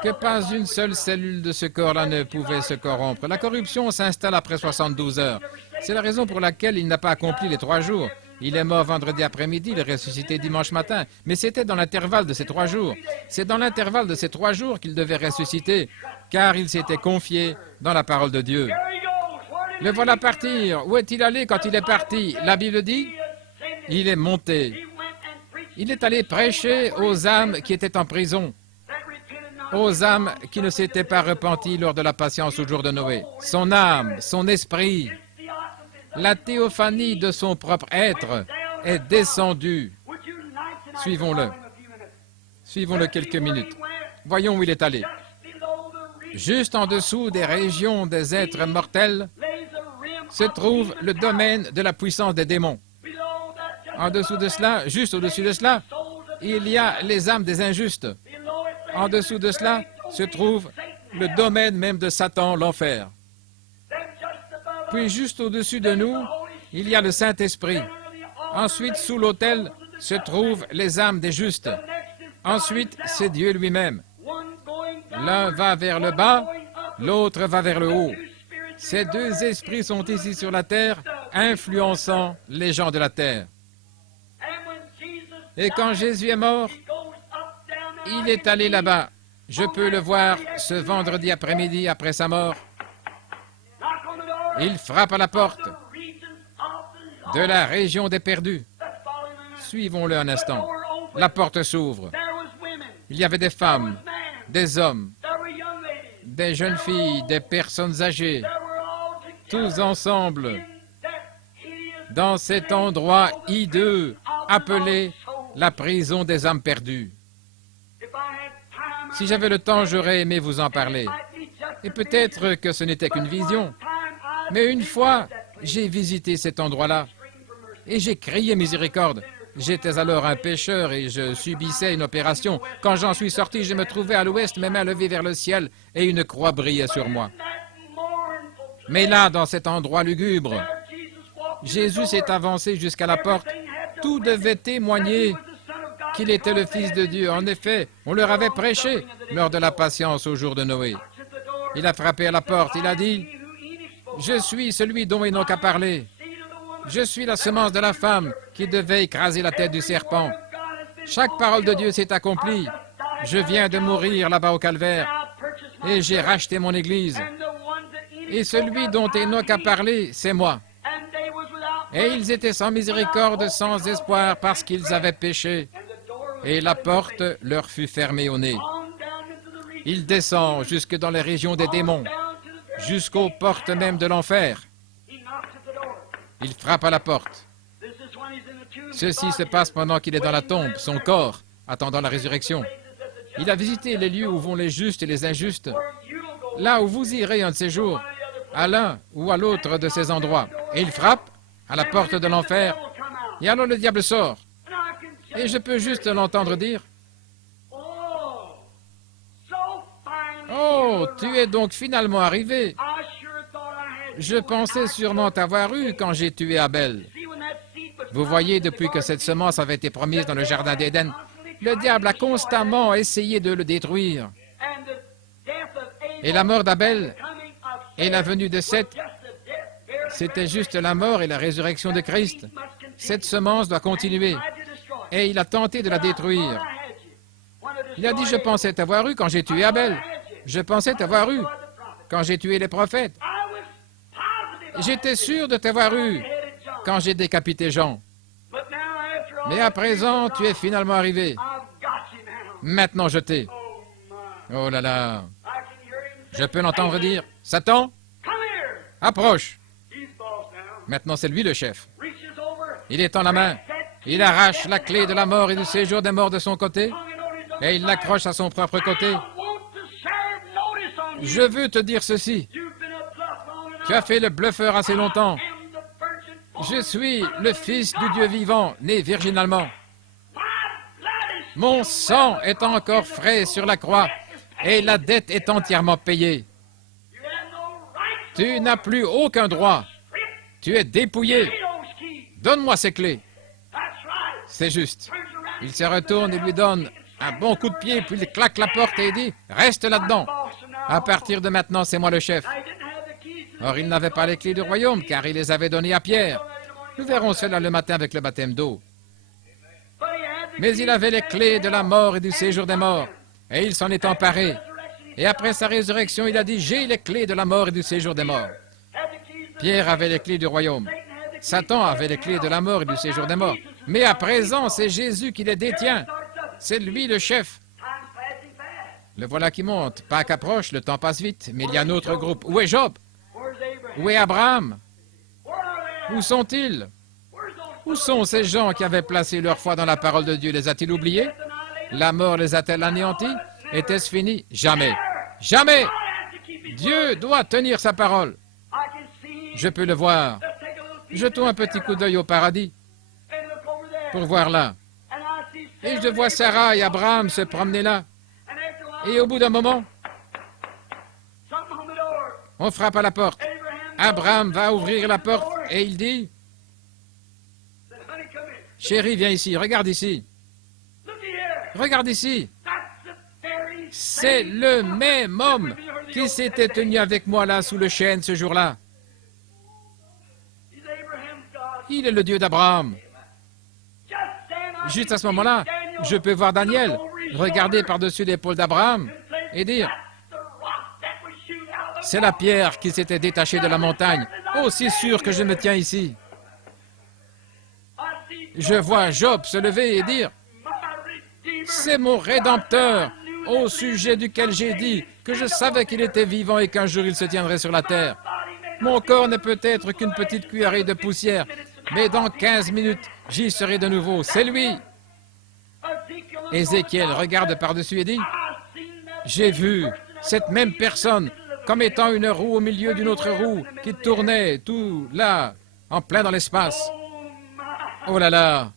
que pas une seule cellule de ce corps-là ne pouvait se corrompre. La corruption s'installe après 72 heures. C'est la raison pour laquelle il n'a pas accompli les 3 jours. Il est mort vendredi après-midi, il est ressuscité dimanche matin. Mais c'était dans l'intervalle de ces 3 jours. C'est dans l'intervalle de ces 3 jours qu'il devait ressusciter, car il s'était confié dans la parole de Dieu. Le voilà partir. Où est-il allé quand il est parti? La Bible dit, il est monté. Il est allé prêcher aux âmes qui étaient en prison, aux âmes qui ne s'étaient pas repenties lors de la patience au jour de Noé. Son âme, son esprit, la théophanie de son propre être est descendue. Suivons-le. Suivons-le quelques minutes. Voyons où il est allé. Juste en dessous des régions des êtres mortels se trouve le domaine de la puissance des démons. En dessous de cela, juste au-dessus de cela, il y a les âmes des injustes. En dessous de cela se trouve le domaine même de Satan, l'enfer. Puis juste au-dessus de nous, il y a le Saint-Esprit. Ensuite, sous l'autel, se trouvent les âmes des justes. Ensuite, c'est Dieu lui-même. L'un va vers le bas, l'autre va vers le haut. Ces 2 esprits sont ici sur la terre, influençant les gens de la terre. Et quand Jésus est mort, il est allé là-bas. Je peux le voir ce vendredi après-midi après sa mort. Il frappe à la porte de la région des perdus. Suivons-le un instant. La porte s'ouvre. Il y avait des femmes, des hommes, des jeunes filles, des personnes âgées, tous ensemble, dans cet endroit hideux appelé la prison des âmes perdues. Si j'avais le temps, j'aurais aimé vous en parler. Et peut-être que ce n'était qu'une vision. Mais une fois, j'ai visité cet endroit-là et j'ai crié miséricorde. J'étais alors un pécheur et je subissais une opération. Quand j'en suis sorti, je me trouvais à l'ouest, mes mains levées vers le ciel et une croix brillait sur moi. Mais là, dans cet endroit lugubre, Jésus s'est avancé jusqu'à la porte. Tout devait témoigner qu'il était le Fils de Dieu. En effet, on leur avait prêché lors de la patience au jour de Noé. Il a frappé à la porte, il a dit, « Je suis celui dont Enoch a parlé. Je suis la semence de la femme qui devait écraser la tête du serpent. Chaque parole de Dieu s'est accomplie. Je viens de mourir là-bas au calvaire et j'ai racheté mon Église. Et celui dont Enoch a parlé, c'est moi. Et ils étaient sans miséricorde, sans espoir, parce qu'ils avaient péché. et la porte leur fut fermée au nez. Il descend jusque dans les régions des démons, jusqu'aux portes même de l'enfer. Il frappe à la porte. Ceci se passe pendant qu'il est dans la tombe, son corps, attendant la résurrection. Il a visité les lieux où vont les justes et les injustes, là où vous irez un de ces jours, à l'un ou à l'autre de ces endroits. Et il frappe à la porte de l'enfer, et alors le diable sort. Et je peux juste l'entendre dire, « Oh, tu es donc finalement arrivé. Je pensais sûrement t'avoir eu quand j'ai tué Abel. » Vous voyez, depuis que cette semence avait été promise dans le jardin d'Éden, le diable a constamment essayé de le détruire. Et la mort d'Abel et la venue de Seth, c'était juste la mort et la résurrection de Christ. Cette semence doit continuer. Et il a tenté de la détruire. Il a dit, je pensais t'avoir eu quand j'ai tué Abel. Je pensais t'avoir eu quand j'ai tué les prophètes. J'étais sûr de t'avoir eu quand j'ai décapité Jean. Mais à présent, tu es finalement arrivé. Maintenant, je t'ai. Oh là là. Je peux l'entendre dire, « Satan, approche. » Maintenant, c'est lui le chef. Il étend la main. Il arrache la clé de la mort et du séjour des morts de son côté et il l'accroche à son propre côté. Je veux te dire ceci. Tu as fait le bluffeur assez longtemps. Je suis le Fils du Dieu vivant, né virginalement. Mon sang est encore frais sur la croix et la dette est entièrement payée. Tu n'as plus aucun droit. Tu es dépouillé. Donne-moi ces clés. C'est juste. Il se retourne et lui donne un bon coup de pied, puis il claque la porte et il dit, « Reste là-dedans. À partir de maintenant, c'est moi le chef. » Or, il n'avait pas les clés du royaume, car il les avait données à Pierre. Nous verrons cela le matin avec le baptême d'eau. Mais il avait les clés de la mort et du séjour des morts, et il s'en est emparé. Et après sa résurrection, il a dit, « J'ai les clés de la mort et du séjour des morts. » Pierre avait les clés du royaume. Satan avait les clés de la mort et du séjour des morts. Mais à présent, c'est Jésus qui les détient. C'est lui le chef. Le voilà qui monte. Pâques approche, le temps passe vite, mais il y a un autre groupe. Où est Job? Où est Abraham? Où sont-ils? Où sont ces gens qui avaient placé leur foi dans la parole de Dieu? Les a-t-il oubliés? La mort les a-t-elle anéantis? Était-ce fini? Jamais. Jamais! Dieu doit tenir sa parole. Je peux le voir. Jetons un petit coup d'œil au paradis pour voir là. Et je vois Sarah et Abraham se promener là. Et au bout d'un moment, on frappe à la porte. Abraham va ouvrir la porte et il dit, « Chérie, viens ici, regarde ici. Regarde ici. C'est le même homme qui s'était tenu avec moi là sous le chêne ce jour-là. Il est le Dieu d'Abraham. » Juste à ce moment-là, je peux voir Daniel regarder par-dessus l'épaule d'Abraham et dire, « C'est la pierre qui s'était détachée de la montagne, aussi sûr que je me tiens ici. » Je vois Job se lever et dire, « C'est mon Rédempteur, au sujet duquel j'ai dit que je savais qu'il était vivant et qu'un jour il se tiendrait sur la terre. Mon corps n'est peut-être qu'une petite cuillerée de poussière, mais dans 15 minutes, j'y serai de nouveau. C'est lui. » Ézéchiel regarde par-dessus et dit, « J'ai vu cette même personne comme étant une roue au milieu d'une autre roue qui tournait tout là, en plein dans l'espace. » Oh là là!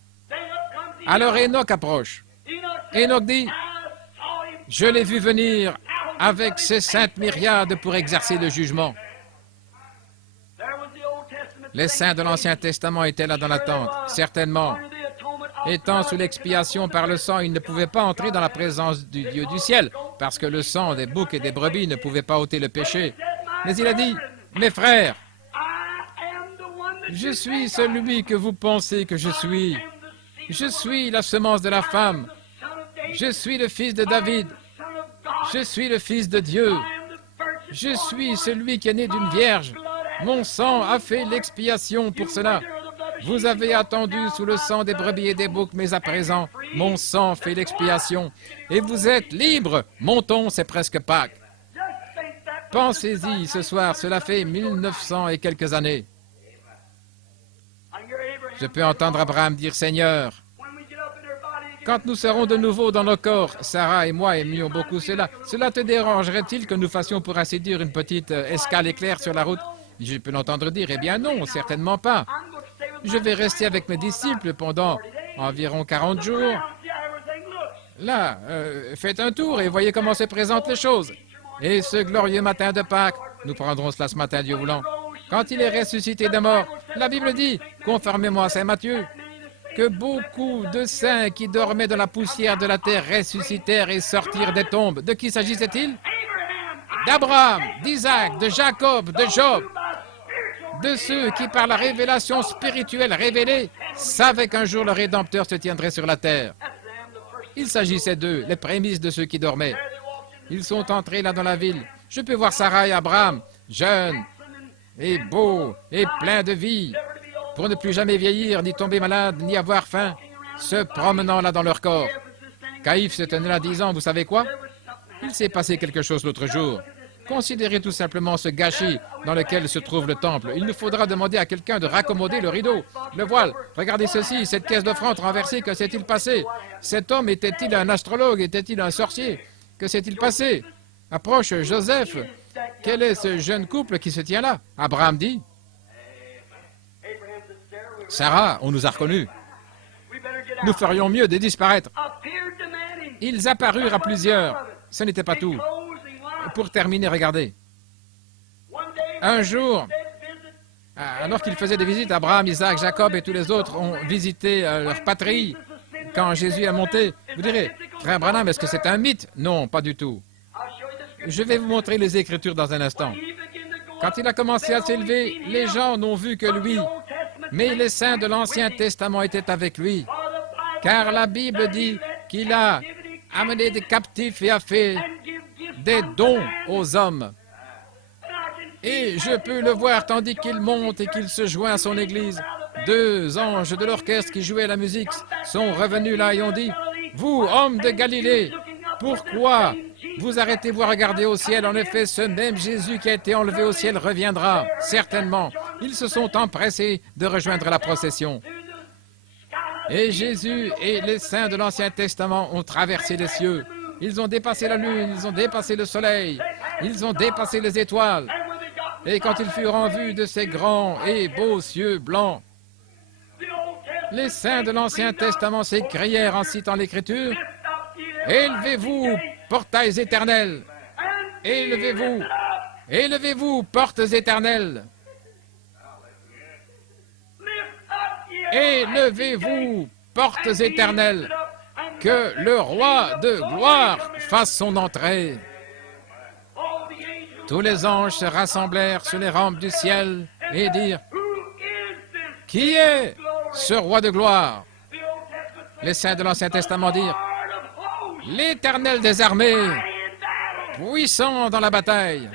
Alors Enoch approche. Enoch dit, « Je l'ai vu venir avec ses saintes myriades pour exercer le jugement. » Les saints de l'Ancien Testament étaient là dans l'attente, certainement. Étant sous l'expiation par le sang, ils ne pouvaient pas entrer dans la présence du Dieu du ciel, parce que le sang des boucs et des brebis ne pouvait pas ôter le péché. Mais il a dit, « Mes frères, je suis celui que vous pensez que je suis. Je suis la semence de la femme. Je suis le fils de David. Je suis le fils de Dieu. Je suis celui qui est né d'une vierge. Mon sang a fait l'expiation pour cela. Vous avez attendu sous le sang des brebis et des boucs, mais à présent, mon sang fait l'expiation. Et vous êtes libres. Montons, c'est presque Pâques. Pensez-y, ce soir, cela fait 1900 et quelques années. Je peux entendre Abraham dire, Seigneur, quand nous serons de nouveau dans nos corps, Sarah et moi aimions beaucoup cela. Cela te dérangerait-il que nous fassions, pour ainsi dire, une petite escale éclair sur la route? Je peux l'entendre dire, eh bien non, certainement pas. Je vais rester avec mes disciples pendant environ 40 jours. Là, faites un tour et voyez comment se présentent les choses. Et ce glorieux matin de Pâques, nous prendrons cela ce matin, Dieu voulant. Quand il est ressuscité de mort, la Bible dit, conformément à saint Matthieu, que beaucoup de saints qui dormaient dans la poussière de la terre ressuscitèrent et sortirent des tombes. De qui s'agissait-il? D'Abraham, d'Isaac, de Jacob, de Job, de ceux qui, par la révélation spirituelle révélée, savaient qu'un jour le Rédempteur se tiendrait sur la terre. Il s'agissait d'eux, les prémices de ceux qui dormaient. Ils sont entrés là dans la ville. Je peux voir Sarah et Abraham, jeunes et beaux et pleins de vie, pour ne plus jamais vieillir, ni tomber malade, ni avoir faim, se promenant là dans leur corps. Caïphe se tenait là disant, vous savez quoi? Il s'est passé quelque chose l'autre jour. Considérez tout simplement ce gâchis dans lequel se trouve le temple. Il nous faudra demander à quelqu'un de raccommoder le rideau, le voile. Regardez ceci, cette caisse d'offrande renversée, que s'est-il passé? Cet homme était-il un astrologue? Était-il un sorcier? Que s'est-il passé? Approche Joseph. Quel est ce jeune couple qui se tient là? Abraham dit. Sarah, on nous a reconnus. Nous ferions mieux de disparaître. Ils apparurent à plusieurs. Ce n'était pas tout. Pour terminer, regardez. Un jour, alors qu'ils faisaient des visites, Abraham, Isaac, Jacob et tous les autres ont visité leur patrie. Quand Jésus est monté, vous direz, frère Branham, est-ce que c'est un mythe? Non, pas du tout. Je vais vous montrer les Écritures dans un instant. Quand il a commencé à s'élever, les gens n'ont vu que lui. Mais les saints de l'Ancien Testament étaient avec lui. Car la Bible dit qu'il a amené des captifs et a fait des dons aux hommes. Et je peux le voir tandis qu'il monte et qu'il se joint à son église. Deux anges de l'orchestre qui jouaient la musique sont revenus là et ont dit, « Vous, hommes de Galilée, pourquoi vous arrêtez-vous à regarder au ciel? En effet, ce même Jésus qui a été enlevé au ciel reviendra, certainement. » Ils se sont empressés de rejoindre la procession. Et Jésus et les saints de l'Ancien Testament ont traversé les cieux. Ils ont dépassé la lune, ils ont dépassé le soleil, ils ont dépassé les étoiles. Et quand ils furent en vue de ces grands et beaux cieux blancs, les saints de l'Ancien Testament s'écrièrent en citant l'Écriture, « Élevez-vous, portails éternels! Élevez-vous! Élevez-vous, portes éternelles! Élevez-vous, portes éternelles! Que le roi de gloire fasse son entrée! » Tous les anges se rassemblèrent sur les rampes du ciel et dirent, « Qui est ce roi de gloire? » Les saints de l'Ancien Testament dirent, « L'Éternel des armées, puissant dans la bataille. »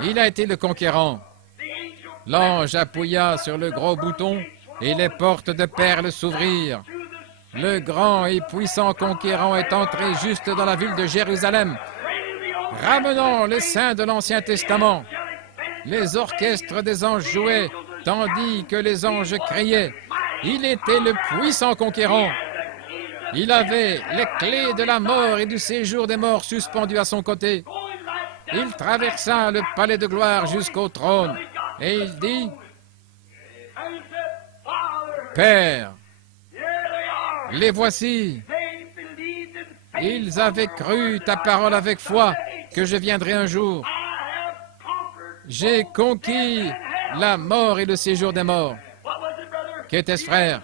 Il a été le conquérant. L'ange appuya sur le gros bouton et les portes de perles s'ouvrirent. Le grand et puissant conquérant est entré juste dans la ville de Jérusalem, ramenant les saints de l'Ancien Testament. Les orchestres des anges jouaient, tandis que les anges criaient. Il était le puissant conquérant. Il avait les clés de la mort et du séjour des morts suspendues à son côté. Il traversa le palais de gloire jusqu'au trône, et il dit, « Père, les voici. Ils avaient cru ta parole avec foi que je viendrai un jour. J'ai conquis la mort et le séjour des morts. » Qu'était-ce, frère?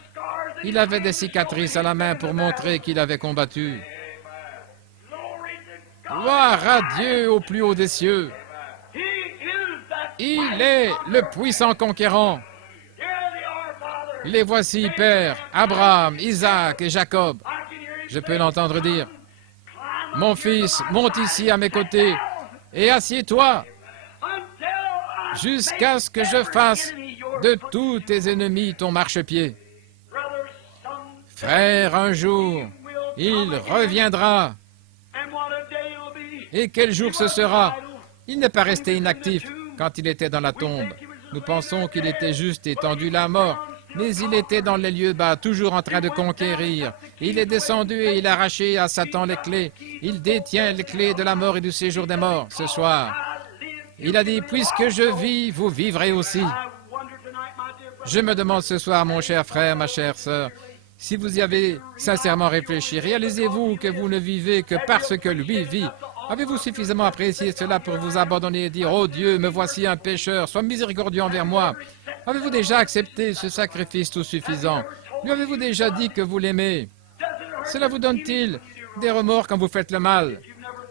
Il avait des cicatrices à la main pour montrer qu'il avait combattu. Gloire à Dieu au plus haut des cieux. Il est le puissant conquérant. Les voici, Père, Abraham, Isaac et Jacob. Je peux l'entendre dire, « Mon fils, monte ici à mes côtés et assieds-toi jusqu'à ce que je fasse de tous tes ennemis ton marchepied. Frère, un jour, il reviendra. Et quel jour ce sera? Il n'est pas resté inactif quand il était dans la tombe. Nous pensons qu'il était juste étendu là mort, mais il était dans les lieux bas, toujours en train de conquérir. Il est descendu et il a arraché à Satan les clés. Il détient les clés de la mort et du séjour des morts ce soir. Il a dit, puisque je vis, vous vivrez aussi. Je me demande ce soir, mon cher frère, ma chère sœur, si vous y avez sincèrement réfléchi, réalisez-vous que vous ne vivez que parce que lui vit. Avez-vous suffisamment apprécié cela pour vous abandonner et dire, oh Dieu, me voici un pécheur, sois miséricordieux envers moi? Avez-vous déjà accepté ce sacrifice tout suffisant? Lui avez-vous déjà dit que vous l'aimez? Cela vous donne-t-il des remords quand vous faites le mal?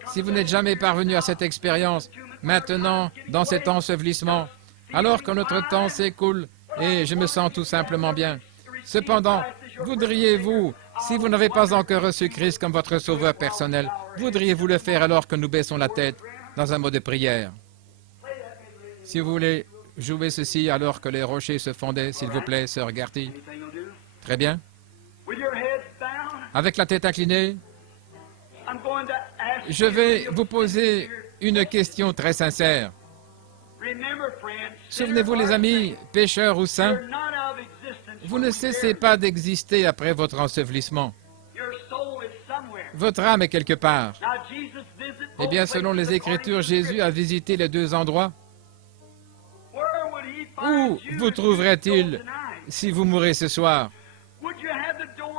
Si vous n'êtes jamais parvenu à cette expérience, maintenant, dans cet ensevelissement, alors que notre temps s'écoule et je me sens tout simplement bien. Cependant, voudriez-vous, si vous n'avez pas encore reçu Christ comme votre sauveur personnel, voudriez-vous le faire alors que nous baissons la tête dans un mot de prière? Si vous voulez jouer ceci alors que les rochers se fondaient, s'il vous plaît, sœur Gertie. Très bien. Avec la tête inclinée, je vais vous poser une question très sincère. Souvenez-vous, les amis, pécheurs ou saints, vous ne cessez pas d'exister après votre ensevelissement. Votre âme est quelque part. Eh bien, selon les Écritures, Jésus a visité les deux endroits. Où vous trouverait-il si vous mourrez ce soir?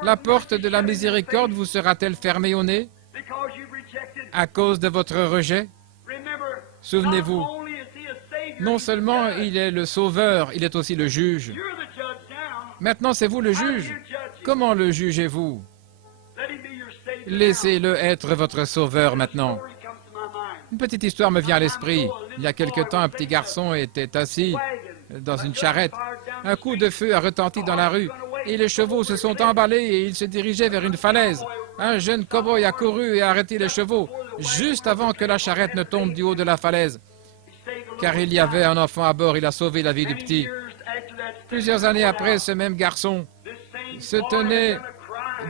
La porte de la miséricorde vous sera-t-elle fermée au nez à cause de votre rejet? Souvenez-vous, non seulement il est le sauveur, il est aussi le juge. Maintenant, c'est vous le juge. Comment le jugez-vous? Laissez-le être votre sauveur maintenant. Une petite histoire me vient à l'esprit. Il y a quelque temps, un petit garçon était assis dans une charrette. Un coup de feu a retenti dans la rue et les chevaux se sont emballés et ils se dirigeaient vers une falaise. Un jeune cow-boy a couru et a arrêté les chevaux juste avant que la charrette ne tombe du haut de la falaise. Car il y avait un enfant à bord, il a sauvé la vie du petit. Plusieurs années après, ce même garçon se tenait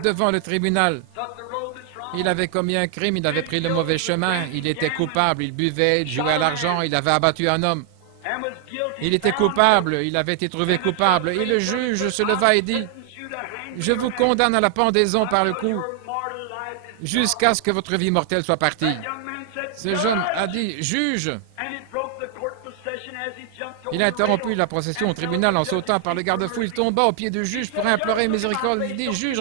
devant le tribunal. Il avait commis un crime, il avait pris le mauvais chemin, il était coupable, il buvait, il jouait à l'argent, il avait abattu un homme. Il était coupable, il avait été trouvé coupable, et le juge se leva et dit, « Je vous condamne à la pendaison par le cou, jusqu'à ce que votre vie mortelle soit partie. » Ce jeune a dit, « Juge !» Il a interrompu la procession au tribunal en sautant par le garde-fou. Il tomba aux pieds du juge pour implorer miséricorde. Il dit, « Juge,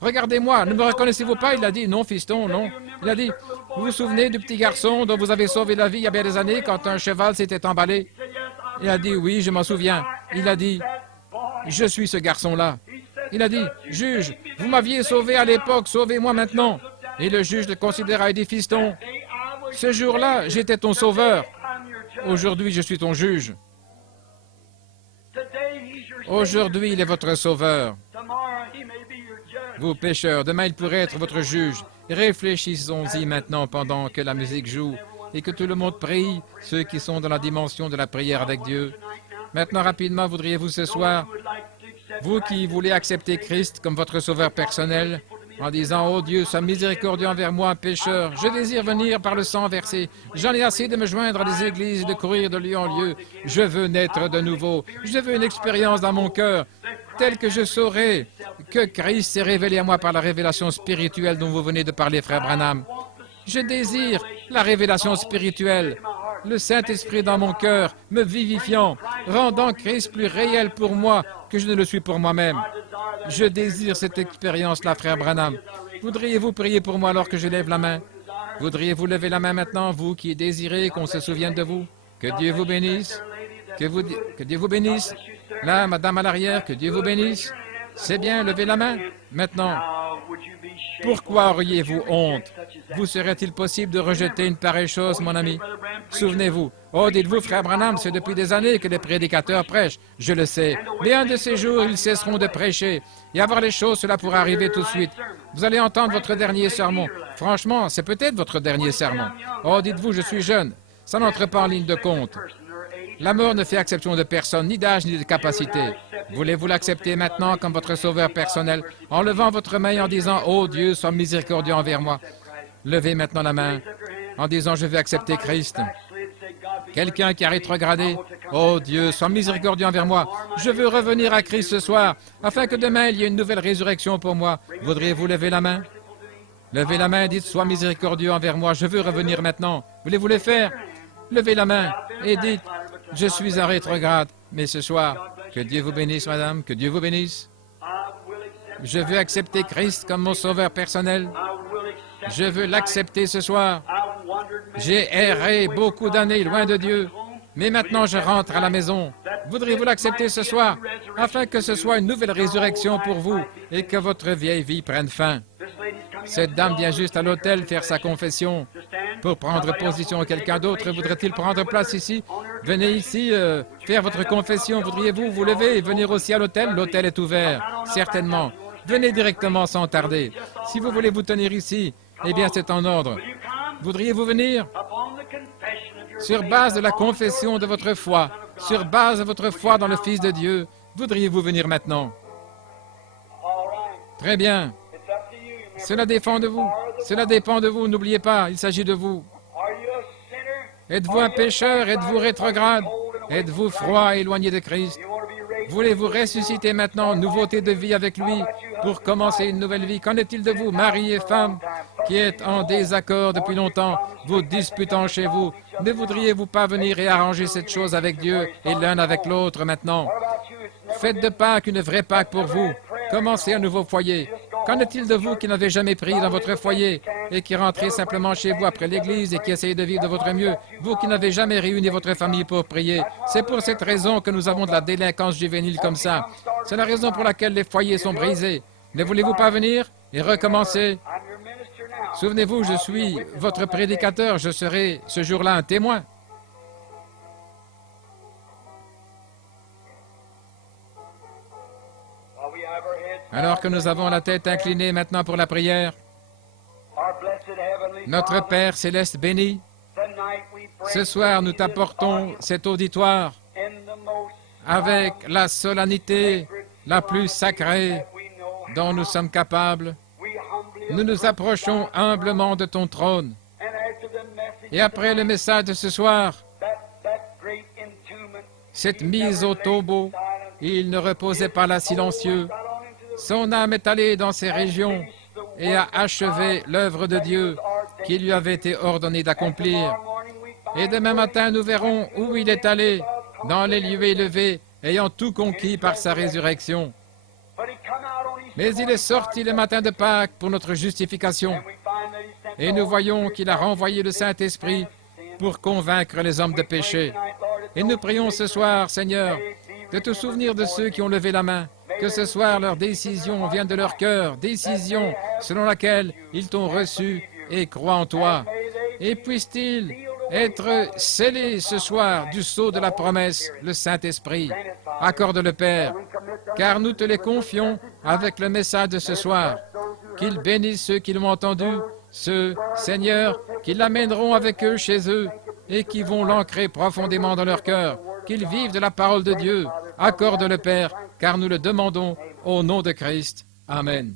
regardez-moi, ne me reconnaissez-vous pas ?» Il a dit, « Non, fiston, non. » Il a dit, « Vous vous souvenez du petit garçon dont vous avez sauvé la vie il y a bien des années quand un cheval s'était emballé ?» Il a dit, « Oui, je m'en souviens. » Il a dit, « Je suis ce garçon-là. » Il a dit, « Juge, vous m'aviez sauvé à l'époque, sauvez-moi maintenant. » Et le juge le considéra et dit, « Fiston, ce jour-là, j'étais ton sauveur. Aujourd'hui, je suis ton juge. Aujourd'hui, il est votre sauveur. Vous, pécheurs, demain, il pourrait être votre juge. Réfléchissons-y maintenant pendant que la musique joue et que tout le monde prie, ceux qui sont dans la dimension de la prière avec Dieu. Maintenant, rapidement, voudriez-vous ce soir, vous qui voulez accepter Christ comme votre sauveur personnel, en disant, « Oh Dieu, sois miséricordieux envers moi, pécheur. Je désire venir par le sang versé. J'en ai assez de me joindre à des églises, de courir de lieu en lieu. Je veux naître de nouveau. Je veux une expérience dans mon cœur, telle que je saurai que Christ s'est révélé à moi par la révélation spirituelle dont vous venez de parler, frère Branham. Je désire la révélation spirituelle, le Saint-Esprit dans mon cœur, me vivifiant, rendant Christ plus réel pour moi que je ne le suis pour moi-même. Je désire cette expérience-là, frère Branham. Voudriez-vous prier pour moi alors que je lève la main? Voudriez-vous lever la main maintenant, vous qui désirez qu'on se souvienne de vous? Que Dieu vous bénisse. Que Dieu vous bénisse. Là, madame à l'arrière, que Dieu vous bénisse. C'est bien, levez la main. Maintenant, pourquoi auriez-vous honte? Vous serait-il possible de rejeter une pareille chose, mon ami? Souvenez-vous. Oh, dites-vous, frère Branham, c'est depuis des années que les prédicateurs prêchent. Je le sais. Mais un de ces jours, ils cesseront de prêcher. Et avoir les choses, cela pourra arriver tout de suite. Vous allez entendre votre dernier sermon. Franchement, c'est peut-être votre dernier sermon. Oh, dites-vous, je suis jeune. Ça n'entre pas en ligne de compte. La mort ne fait exception de personne, ni d'âge, ni de capacité. Voulez-vous l'accepter maintenant comme votre sauveur personnel, en levant votre main et en disant « Oh Dieu, sois miséricordieux envers moi ». Levez maintenant la main en disant « Je veux accepter Christ ». Quelqu'un qui a rétrogradé, « Oh Dieu, sois miséricordieux envers moi. Je veux revenir à Christ ce soir, afin que demain il y ait une nouvelle résurrection pour moi. Voudriez-vous lever la main? Levez la main et dites « Sois miséricordieux envers moi. Je veux revenir maintenant. » Voulez-vous le faire? Levez la main et dites « Je suis un rétrograde, mais ce soir, que Dieu vous bénisse, madame, que Dieu vous bénisse. Je veux accepter Christ comme mon sauveur personnel. Je veux l'accepter ce soir. J'ai erré beaucoup d'années loin de Dieu, mais maintenant je rentre à la maison. Voudriez-vous l'accepter ce soir, afin que ce soit une nouvelle résurrection pour vous et que votre vieille vie prenne fin? Cette dame vient juste à l'autel faire sa confession pour prendre position. Quelqu'un d'autre voudrait-il prendre place ici? Venez ici faire votre confession. Voudriez-vous vous lever et venir aussi à l'autel? L'autel est ouvert, certainement. Venez directement sans tarder. Si vous voulez vous tenir ici, eh bien c'est en ordre. Voudriez-vous venir? Sur base de la confession de votre foi, sur base de votre foi dans le Fils de Dieu, voudriez-vous venir maintenant? Très bien. Cela dépend de vous. Cela dépend de vous. N'oubliez pas, il s'agit de vous. Êtes-vous un pécheur? Êtes-vous rétrograde? Êtes-vous froid, éloigné de Christ? Voulez-vous ressusciter maintenant, nouveauté de vie avec lui, pour commencer une nouvelle vie? Qu'en est-il de vous, mari et femme, qui êtes en désaccord depuis longtemps, vous disputant chez vous? Ne voudriez-vous pas venir et arranger cette chose avec Dieu et l'un avec l'autre maintenant? Faites de Pâques une vraie Pâques pour vous. Commencez un nouveau foyer. Qu'en est-il de vous qui n'avez jamais prié dans votre foyer et qui rentrez simplement chez vous après l'église et qui essayez de vivre de votre mieux? Vous qui n'avez jamais réuni votre famille pour prier. C'est pour cette raison que nous avons de la délinquance juvénile comme ça. C'est la raison pour laquelle les foyers sont brisés. Ne voulez-vous pas venir et recommencer? Souvenez-vous, je suis votre prédicateur. Je serai ce jour-là un témoin. Alors que nous avons la tête inclinée maintenant pour la prière, notre Père céleste béni, ce soir nous t'apportons cet auditoire avec la solennité la plus sacrée dont nous sommes capables. Nous nous approchons humblement de ton trône. Et après le message de ce soir, cette mise au tombeau, il ne reposait pas là silencieux. Son âme est allée dans ces régions et a achevé l'œuvre de Dieu qui lui avait été ordonnée d'accomplir. Et demain matin, nous verrons où il est allé, dans les lieux élevés, ayant tout conquis par sa résurrection. Mais il est sorti le matin de Pâques pour notre justification. Et nous voyons qu'il a renvoyé le Saint-Esprit pour convaincre les hommes de péché. Et nous prions ce soir, Seigneur, de te souvenir de ceux qui ont levé la main, que ce soir leur décision vienne de leur cœur, décision selon laquelle ils t'ont reçu et croient en toi. Et puisse-t-il être scellé ce soir du sceau de la promesse, le Saint-Esprit. Accorde-le, Père, car nous te les confions avec le message de ce soir. Qu'il bénisse ceux qui l'ont entendu, ceux, Seigneur, qui l'amèneront avec eux chez eux et qui vont l'ancrer profondément dans leur cœur. Qu'ils vivent de la parole de Dieu. Accorde-le, Père, car nous le demandons au nom de Christ. Amen.